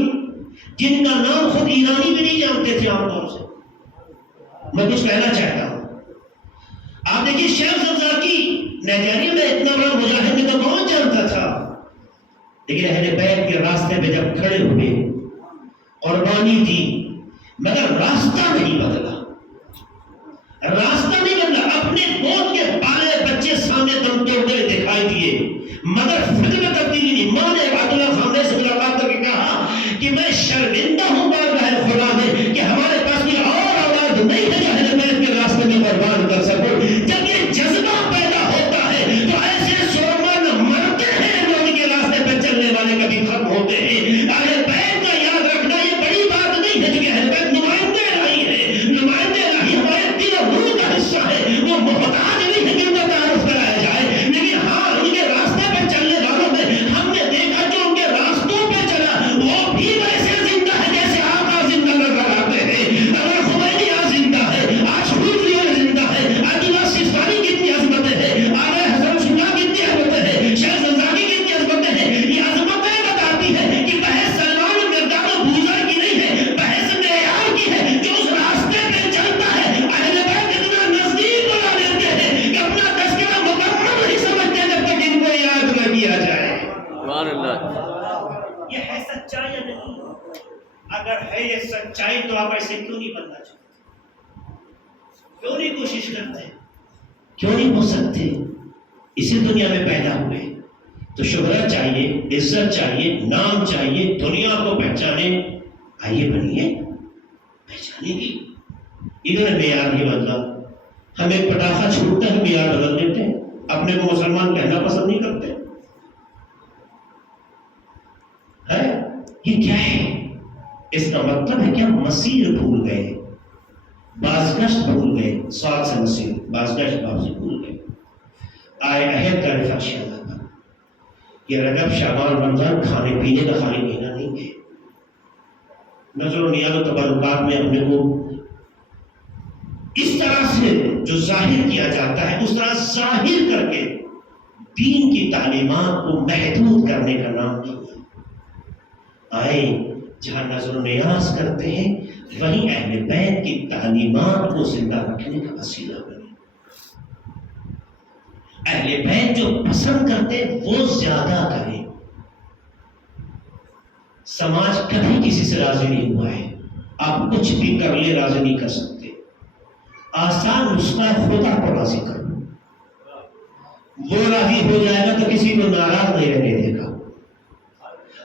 جن کا نام خود ایرانی بھی نہیں جانتے تھے عام طور سے۔ میں کچھ کہنا چاہتا ہوں، آپ دیکھیے شیخ زکزاکی نائجیریا میں اتنا بڑا مجاہد نے تو کون جانتا تھا، لیکن اہل بیت کے راستے پہ جب کھڑے ہوئے، قربانی دی، مگر راستہ نہیں بدلا، راستہ نہیں بدلا۔ اپنے گود کے پالے بچے سامنے دم توڑتے ہوئے دکھائی دیے، مگر فکر میں تبدیلی نہیں۔ ماں نے عبداللہ خامنہ سے ملاقات کر کے کہا کہ میں شرمندہ ہوں بارگاہ خدا میں کہ ہمارے پاس کوئی اور اولاد نہیں ہے جو اہل بیت کے راستے میں قربان کر سکو۔ جب یہ جذبہ پیدا ہوتا ہے تو ایسے سورمن مرتے ہیں جو ان کے راستے پہ چلنے والے کبھی ختم ہوتے ہیں۔ اہل بیت کا یاد رکھنا یہ بڑی بات نہیں ہے، کیونکہ اہل بیت نمائندے الہی ہیں، نمائندے الہی ہمارے دل و روح کا حصہ ہے۔ وہ محتاج نہیں ہے کہ ان کا تعارف کرایا جائے، لیکن ہاں ان کے راستے پہ چلنے والوں میں ہم نے دیکھا جو ان کے راستوں پہ چلا وہ بھی ویسے زندہ ہے جیسے آپ آج زندہ نظر آتے ہیں۔ اگر خمینی آج زندہ ہے، آج حوثی زندہ ہے، عبداللہ سیستانی کتنی عظمتیں ہیں، آلہ حضرت اللہ کتنی عظمتیں ہیں، شیخ زکزاکی کتنی عظمتیں ہیں۔ یہ عظمتیں بتاتی ہے کہ بحث سلمان مرداد و بوزر کی نہیں ہے، بحث معیار کی ہے۔ جو اس راستے پہ چلتا ہے اہل بیت اتنا نزدیک بنا دیتے ہیں کہ اپنا تذکرہ مکمل نہیں سمجھتے جب تک ان کو یاد نہ کیا جائے۔ سبحان اللہ۔ یہ ہے سچائی یا نہیں؟ اگر ہے یہ سچائی تو آپ ایسے کیوں نہیں بننا چاہتے؟ کیوں نہیں کوشش کرتے؟ کیوں نہیں ہو سکتے؟ اسی دنیا میں پیدا ہوئے تو شہرت چاہیے، عزت چاہیے، نام چاہیے، دنیا کو پہچانے۔ آئیے بنیے، پہچانے گی۔ انہوں نے معیار نہیں بدلا۔ ہم ایک پٹاخہ چھوٹتا ہے معیار بدل دیتے ہیں، اپنے کو مسلمان کہنا پسند نہیں کرتے۔ یہ کیا ہے؟ اس کا مطلب ہے کہ ہم مسیر بھول گئے، بازگشت بھول گئے، ساتھ سے مسیر، بازگشت واپسی بھول گئے۔ آئے عہد کا نفاذ ادا کرو. یہ رجب شعبان رمضان کھانے پینے کا خالی مہینہ نہیں ہے. نظر و نیاز و تبرکات میں اپنے کو اس طرح سے جو ظاہر کیا جاتا ہے اس طرح ظاہر کر کے دین کی تعلیمات کو محدود کرنے کا نام نہیں ہے. آئے جہاں نظر و نیاز کرتے ہیں وہیں اہل بیت کی تعلیمات کو زندہ رکھنے کا وسیلہ بنے. اہل بیت جو پسند کرتے وہ زیادہ کریں. سماج کبھی کسی سے راضی نہیں ہوا ہے. آپ کچھ بھی کر لے راضی نہیں کر سکتے. آسان نسخہ خدا کو راضی کرو. وہ راضی ہو جائے گا تو کسی کو ناراض نہیں رہنے دے گا.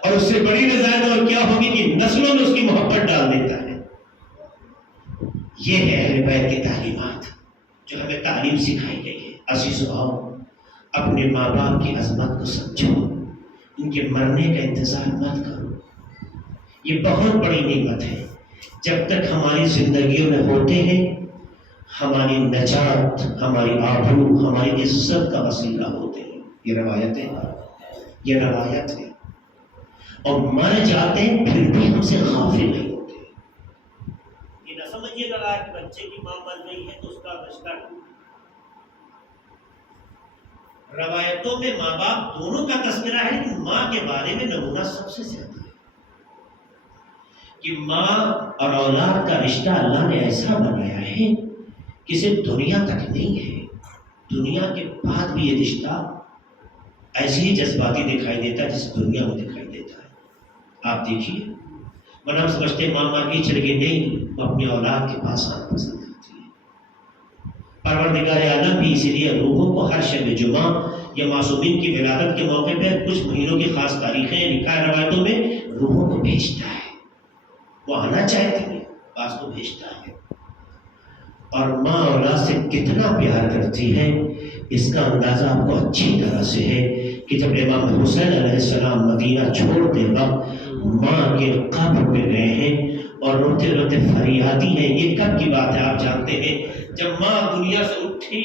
اور اس سے بڑی رضایت اور کیا ہوگی کہ نسلوں میں اس کی محبت ڈال دیتا ہے. یہ ہے اہل بیت کی تعلیمات جو ہمیں تعلیم سکھائی گئی ہے. عزیزو آؤ اپنے ماں باپ کی عظمت کو سمجھو. ان کے مرنے کا انتظار مت کرو. یہ بہت بڑی نعمت ہے. جب تک ہماری زندگیوں میں ہوتے ہیں ہماری نجات، ہماری آبرو، ہماری عزت کا وسیلہ ہوتے ہیں. یہ روایت ہے. اور مر جاتے ہیں پھر بھی ہم سے غافل نہیں ہوتے. یہ نہ سمجھیے گا کہ بچے کی ماں مر گئی ہے تو اس کا رشتہ ٹوٹ. روایتوں میں ماں باپ دونوں کا تذکرہ ہے لیکن ماں کے بارے میں نمونہ سب سے زیادہ ہے کہ ماں اور اولاد کا رشتہ اللہ نے ایسا بنایا ہے کہ صرف دنیا تک نہیں ہے، دنیا کے بعد بھی یہ رشتہ ایسے ہی جذباتی دکھائی دیتا ہے جیسے دنیا میں دکھائی دیتا ہے. آپ دیکھیے ورنہ ہم سمجھتے ہیں ماں مر گئی چل گئی. نہیں، وہ اپنی اولاد کے پاس آنا پسند کرتی ہے. پروردگار عالم بھی اسی لیے روحوں کو ہر شب جمعہ یا معصومین کی ولادت کے موقع پہ کچھ مہینوں کی خاص تاریخیں لکھا ہے روایتوں میں روحوں کو بھیجتا ہے. وہ آنا چاہتے ہیں بعض کو بھیجتا ہے. اور ماں اولاد سے کتنا پیار کرتی ہے اس کا اندازہ آپ کو اچھی طرح سے ہے کہ جب امام حسین علیہ السلام مدینہ چھوڑتے وقت ماں کے قبر پہ گئے ہیں اور روتے روتے فریادی ہیں. یہ کب کی بات ہے آپ جانتے ہیں؟ جب ماں دنیا سے اٹھی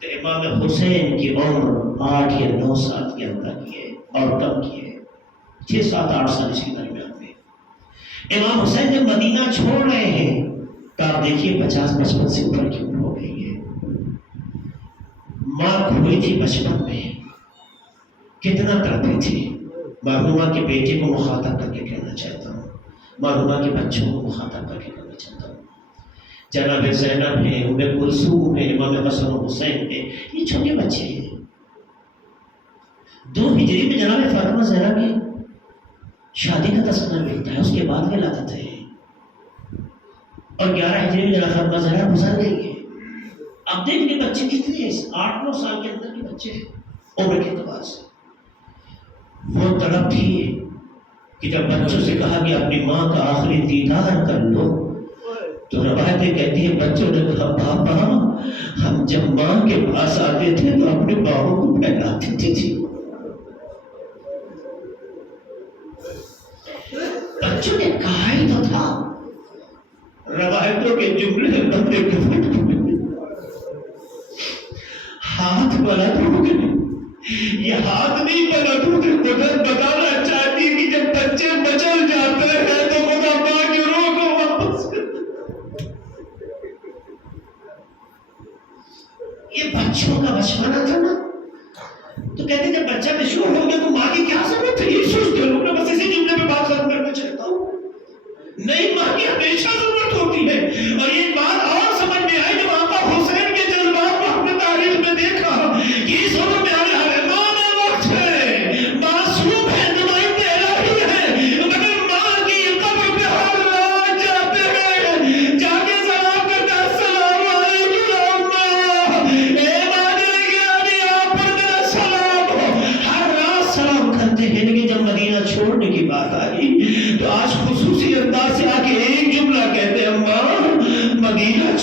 تو امام حسین کی عمر 8 یا 9 سال کے اندر کی ہے اور کم کی ہے، 6 7 8 سال اس کے درمیان میں. امام حسین جب مدینہ چھوڑ رہے ہیں تو آپ دیکھیے 50-55 سے اوپر کی عمر ہو گئی ہے. ماں کھوئی تھی بچپن میں، کتنا تڑپی تھی. مرحومہ کے بیٹے کو مخاطب کر کے کہنا چاہتا ہوں، مرحومہ کے بچوں کو مخاطب کر کے کہنا چاہتا ہوں. جناب زینب ہے، ام کلثوم ہے، امام حسن و حسین ہے، یہ چھوٹے بچے ہیں. 2 ہجری میں جناب فاطمہ زہرا کی شادی کا تذکرہ ملتا ہے، اس کے بعد ولادت ہے. اور 11 ہجری میں جناب فاطمہ زہرا گزر گئی ہے. اب دیکھیں بچے کتنے ہیں، 8-9 سال کے اندر کے بچے ہیں عمر کے اعتبار سے. وہ تڑپ تھی کہ جب بچوں سے کہا کہ اپنی ماں کا آخری دیدار کر لو تو روایتیں کہتی ہیں بچوں نے کہا پاپا ہم جب ماں کے پاس آتے تھے تو اپنے باہوں کو پھیلا دیتی تھی. بچوں نے کہا ہی تو تھا. روایتوں کے جملے بندے کو ہاتھ پلٹ ہو گئے. یہ ہاتھ نہیں پلٹ ہوتے. قدرت بتانا چاہتی کہ جب بچے بچل جاتے ہیں تو خدا پاک کی روح کو واپس یہ بچوں کا بچپنا تھا نا. تو کہتے جب بچہ مشہور ہو گیا تو ماں کی کیا ضرورت ہے. یہ سوچتے لوگ. میں بس اسی جملے میں بات ختم کرنا چاہتا ہوں. نہیں، ماں کی ہمیشہ ضرورت ہوتی ہے. اور یہ بات اور سمجھ میں آئی جب آقا حسین کے جذبات کو ہم نے تاریخ میں دیکھا کہ اس عمر میں آنے والے ماں میں وقت ہے، معصوم ہے، نمائندے الہی ہے، مگر ماں کی قبر پہ ہر رات جاتے ہیں، جا کے سلام کرتے ہیں السلام علیکم اماں، اے ماں گرامی آپ پر میرا سلام ہو. ہر رات سلام کرتے ہیں. لیکن جب مدینہ چھوڑنے کی بات آئی تو آج خصوصی انداز سے آ کے ایک جملہ کہتے ہیں اماں مدینہ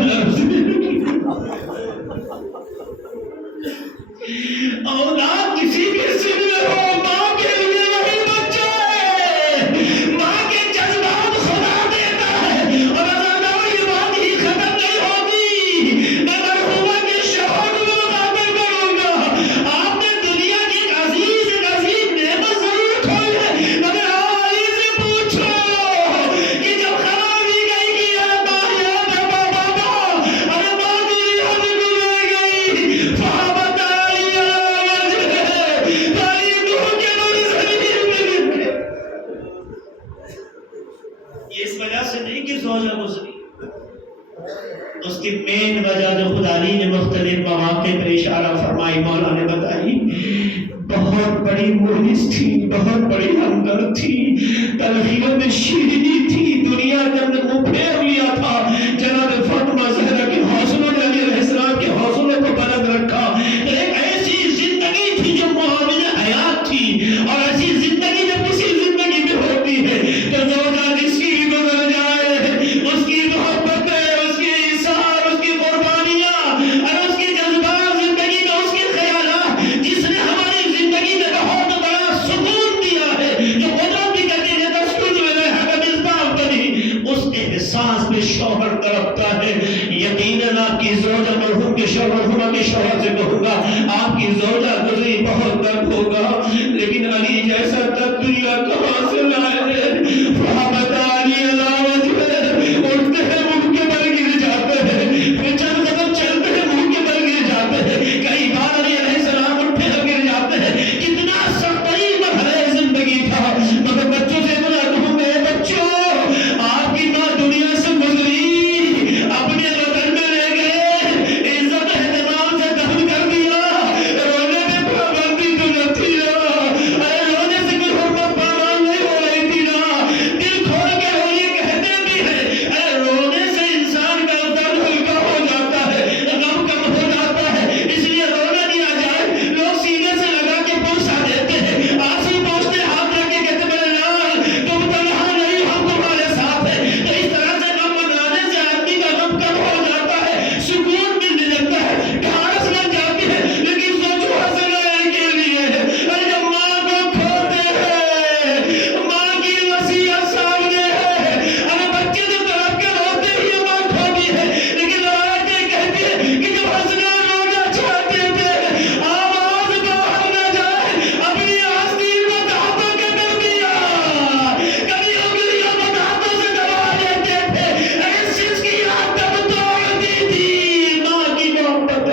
لفظ اولاد کسی بھی سن میں ہو، ماں کے لیے وہی بچہ ہے، ماں کے جذبات خدا دیتا ہے، اور اگر یہ بات ہی ختم نہیں ہوگی، میں مرحومہ کے شوہر کو مخاطب کروں گا، آپ نے دنیا کی ایک عظیم نعمت ضرور کھوئی ہے، مگر علی سے پوچھو کہ جب خبر دی گئی کہ یہ ماں یا بابا ارے ماں دنیا سے گزر گئی، فہمت علی یہ اس وجہ سے نہیں کہ زوجہ گزری، اس کی مین وجہ جو خدا علی نے مختلف مواقع پر اشارہ فرمائی، مولا نے بتائی، بہت بڑی مونس تھی، بہت بڑی ہمدرد تھی، تلخیوں میں شیرینی تھی، دنیا کے اندر منہ پھیر لیا تھا، جناب فاطمہ زہرا کے حوصلوں نے علی علیہ السلام کے حوصلوں کو بلند رکھا، ایک ایسی زندگی تھی جو معاون حیات تھی، اور ایسی زندگی جب کسی زندگی میں ہوتی ہے تو زوجہ جس کی بھی گزر جائے، اس کی محبتیں، اس کی ایثار، اس کی قربانیاں اور اس کی جذبات زندگی میں، اس کے خیالات، جس نے ہماری زندگی میں بہت بڑا سکون دیا ہے، جو قدرت بھی کہتی ہے تسکن الیہا کمصباح بنی، اس احساس میں شوہر تڑپتا ہے۔ یقیناً آپ کی زوجہ مرحوم کے شوہر، مرحومہ کے شوہر سے کہوں گا آپ کی زوجہ گزری بہت درد ہوگا، لیکن علی جیسا درد دنیا کہاں سے لائے؟ فہمت علی علی وجہ، اٹھتے ہیں منہ کے بل گر جاتے ہیں، پھر چند قدم چلتے ہیں منہ کے بل گر جاتے ہیں، کئی بار علی علیہ السلام اٹھتے ہیں گر جاتے ہیں، کتنا سخترین مرحلہ زندگی تھا، مگر بچوں سے اتنا کہوں گے بچوں، آپ کی ماں دنیا سے گزری، اپنے وطن میں لے گئے، عزت احترام سے دفن کر دیا، رونے میں پابندی تو نہ تھی نا، ارے رونے سے کوئی حرمت پامال نہیں ہو رہی تھی نا، دل کھول کے وہ یہ کہتے بھی ہیں، ارے رونے سے انسان کا درد ہلکا ہو جاتا ہے، غم کم ہو جاتا ہے، اس لیے رونا نہیں آ جائے، لوگ سینے سے لگا کے پوچھا دیتے ہیں، آنسو پوچھتے ہاتھ رکھ کے کہتے میرے لال تم تنہا نہیں، ہم تمہارے ساتھ ہیں، تو اس طرح سے غم منانے سے آدمی کا غم کم ہو جاتا ہے، سکون ملنے لگتا ہے، ڈھارس لگ جاتی ہے، لیکن سوچو حسن کے لیے، ارے جب ماں کو کھوتے ہیں، ماں کی وصیت سامنے ہے، ارے بچے تو تڑپ کے روتے ہی ماں کھوتی ہے، لیکن روایتیں کہتی ہیں کہ جب حسن رونا چاہتے تھے، آواز باہر نہ جائے، اپنی آستین کو دھاتوں کے کر دیا، کبھی انگلیوں کو دھاتوں سے دبا دیتے تھے، ارے سسکیاں تب توڑتی تھی، ماں کی محبت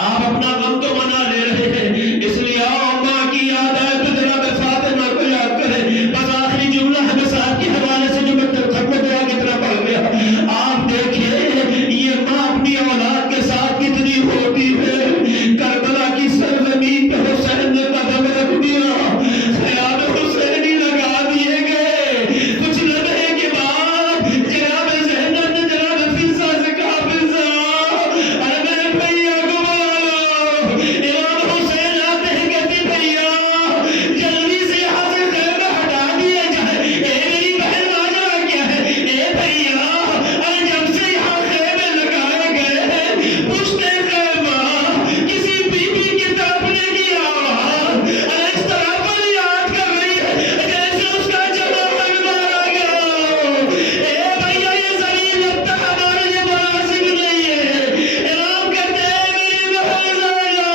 آپ اپنا غم تو منا لے رہے ہیں، اس لیے آؤ ماں کی یاد آئے تو جناب فاطمہ کو یاد کریں۔ بس آخری جملہ ہے بس آپ کے حوالے سے جو میں ختم دعا کی طرح پڑھ گیا، آپ دیکھیں یہ ماں اپنی اولاد کے ساتھ کتنی ہوتی ہے۔ کربلا کی سرزمین پہ حسین نے قدم رکھ دیا، خیال حسینی لگا دیے گئے، کچھ لمحے کے بعد جناب زینب نے جناب فضا سے کہا فضا ارے میرے بھیا کو بلا لو، امام حسین آتے ہیں کہتے بھیا جلدی سے یہاں سے خیمہ ہٹا دیا جائے، اے میری بہن ماجرا کیا ہے، اے بھیا ارے جب سے یہاں خیمے لگائے گئے ہیں پشتے خیمہ کسی بی بی کی تڑپنے کی آواز ارے اس طرح پر یاد کر رہی ہے جیسے اس کا جوان مارا گیا ہو، اے بھیا یہ زمین لگتا ہمارے لیے مناسب نہیں ہے، امام کہتے ہیں میری بہن زینب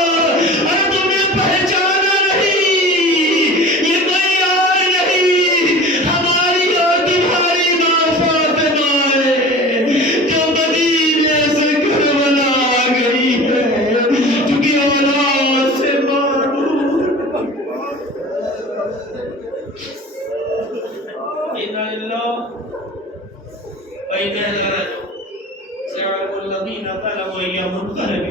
ارے تم نے پہچانا نہیں، یہ کوئی اور نہیں ہماری اور تمہاری ماں فاطمہ ہے جو مدینے سے کربلا آ گئی ہے، چونکہ اولاد سے محروم۔ اِنَّ لِلَّهِ وَإِنَّا إِلَيْهِ رَاجِعُونَ۔ سَيَعْلَمُ الَّذِينَ ظَلَمُوا أَيَّ مُنقَلَبٍ۔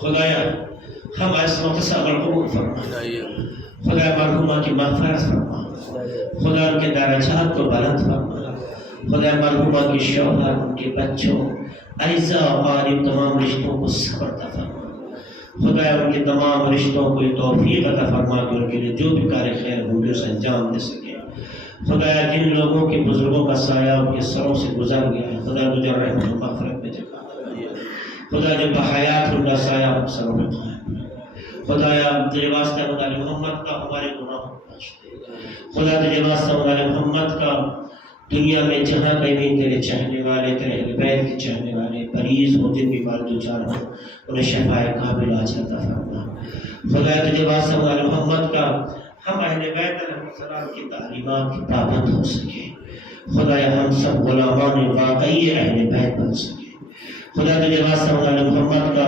خدایا ہم اس وقت سے عمل قبول فرما، خدا مرحومہ کی مغفرت فرما، خدا ان کے درجات کو بلند فرما، خدا مرحومہ کے شوہر، ان کے بچوں، اعزاء و اقارب تمام رشتوں کو صبر عطا فرما، خدا ان کے تمام رشتوں کو یہ توفیق عطا فرما کہ ان کے لیے جو بھی کار خیر ہوں گے اسے انجام دے سکے، خدایا جن لوگوں کے بزرگوں کا سایہ ان کے سروں سے گزر گیا ہے خدا مجھے رحمت و مغفرت میں جگہ دے خدا جب بحیات ان کا سایہ ان سروں میں قائم ہے خدایا تیرے واسطہ خدا محمد کا ہمارے گناہوں کو بخش دے خدا تیرے واسطہ خدا محمد کا دنیا میں جہاں کہیں بھی تیرے چاہنے والے تیرے اہل بیت کے چاہنے والے مریض ہو دن بیمار دوچار ہو انہیں شفائے کامل عاجل عطا فرما خدا تجھے واسطہ خدا محمد کا ہم اہل بیت علیہ السلام کی تعلیمات کی پابند ہو سکے خدایا ہم سب غلامان واقعی اہل بیت بن سکے خدا تجھے واسطہ خدا محمد کا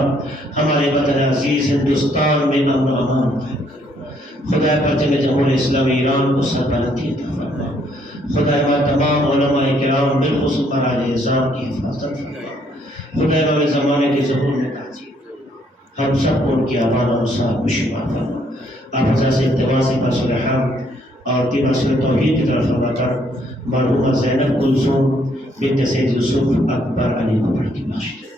ہمارے وطن عزیز ہندوستان میں امن و امان قائم کر خدا پرچم جمہوریہ اسلامی ایران کو سربلندی عطا فرما خدا ہمارے تمام علماء کرام بالخصوص مہاراج اعظام کی حفاظت فرما خدا نئے زمانے کے ظہور میں تعظیم ہم سب کو ان کی امان و صاحب میں شمار فرما آپ حضرت سے اتباع سے برسول حمد اور برسول توحید کی طرف فرما کر مرحومہ زینب کلثوم بنت سید یوسف اکبر علی کو پڑھ کے بخش دیں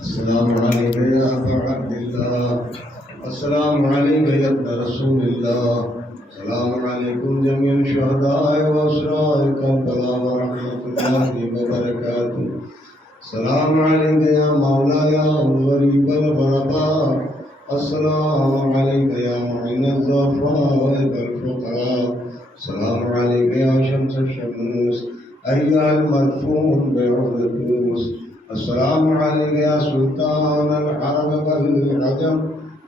السلام عليك يا أبا عبد الله السلام عليك يا ابن رسول الله السلام عليكم جميع الشهداء وأسرار كربلاء ورحمة الله وبركاته السلام عليك يا مولاي الغريب الغرباء السلام عليك يا معين الضعفاء والفقراء السلام عليك يا شمس الشموس أيها المدفون بعود الكؤوس السلام عليك يا سلطان العرب والعجم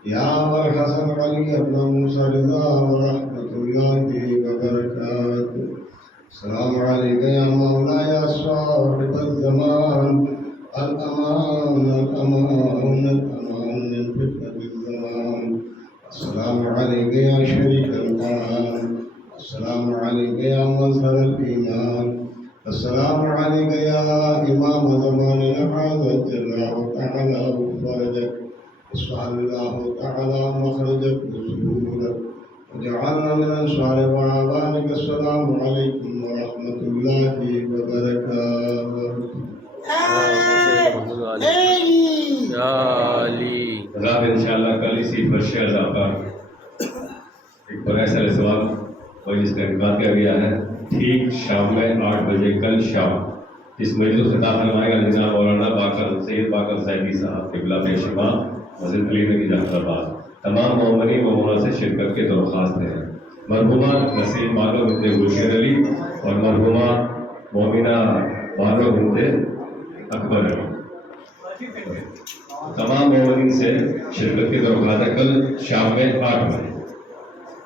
يا أبا الحسن علي بن موسى رضا ورحمة الله وبركاته السلام عليك يا مولاي صاحب الزمان الأمان الأمان الأمان من فتنة الزمان السلام عليك يا شريك القرآن السلام عليك يا مظهر الإيمان السلام عليك يا إمام زماننا هذا جل وعلا فرجك وسأل الله تعالى مخرجك وسهولك وجعلنا من أنصار وعوانك السلام عليكم ورحمة الله وبركاته حضرات انشاءاللہ کل اسی فرش اعضاء پر ایک بڑا ایسا سوال اور جس کا انعقاد کیا گیا ہے ٹھیک شام میں 8 بجے کل شام اس مجلس کو خطاب فرمائے گا جناب مولانا باقر سید باقر زیدی صاحب قبلہ پیشوا مسجد خلیفہ کی جعفر آباد تمام مومنین مومنات سے شرکت کے درخواست ہیں مرحومہ نسیم بانو بنت گلشن علی اور مرحومہ مومنہ بانو بنت اکبر علی تمام مومنین سے شرکت کی درخواست ہے کل شام میں 8 بجے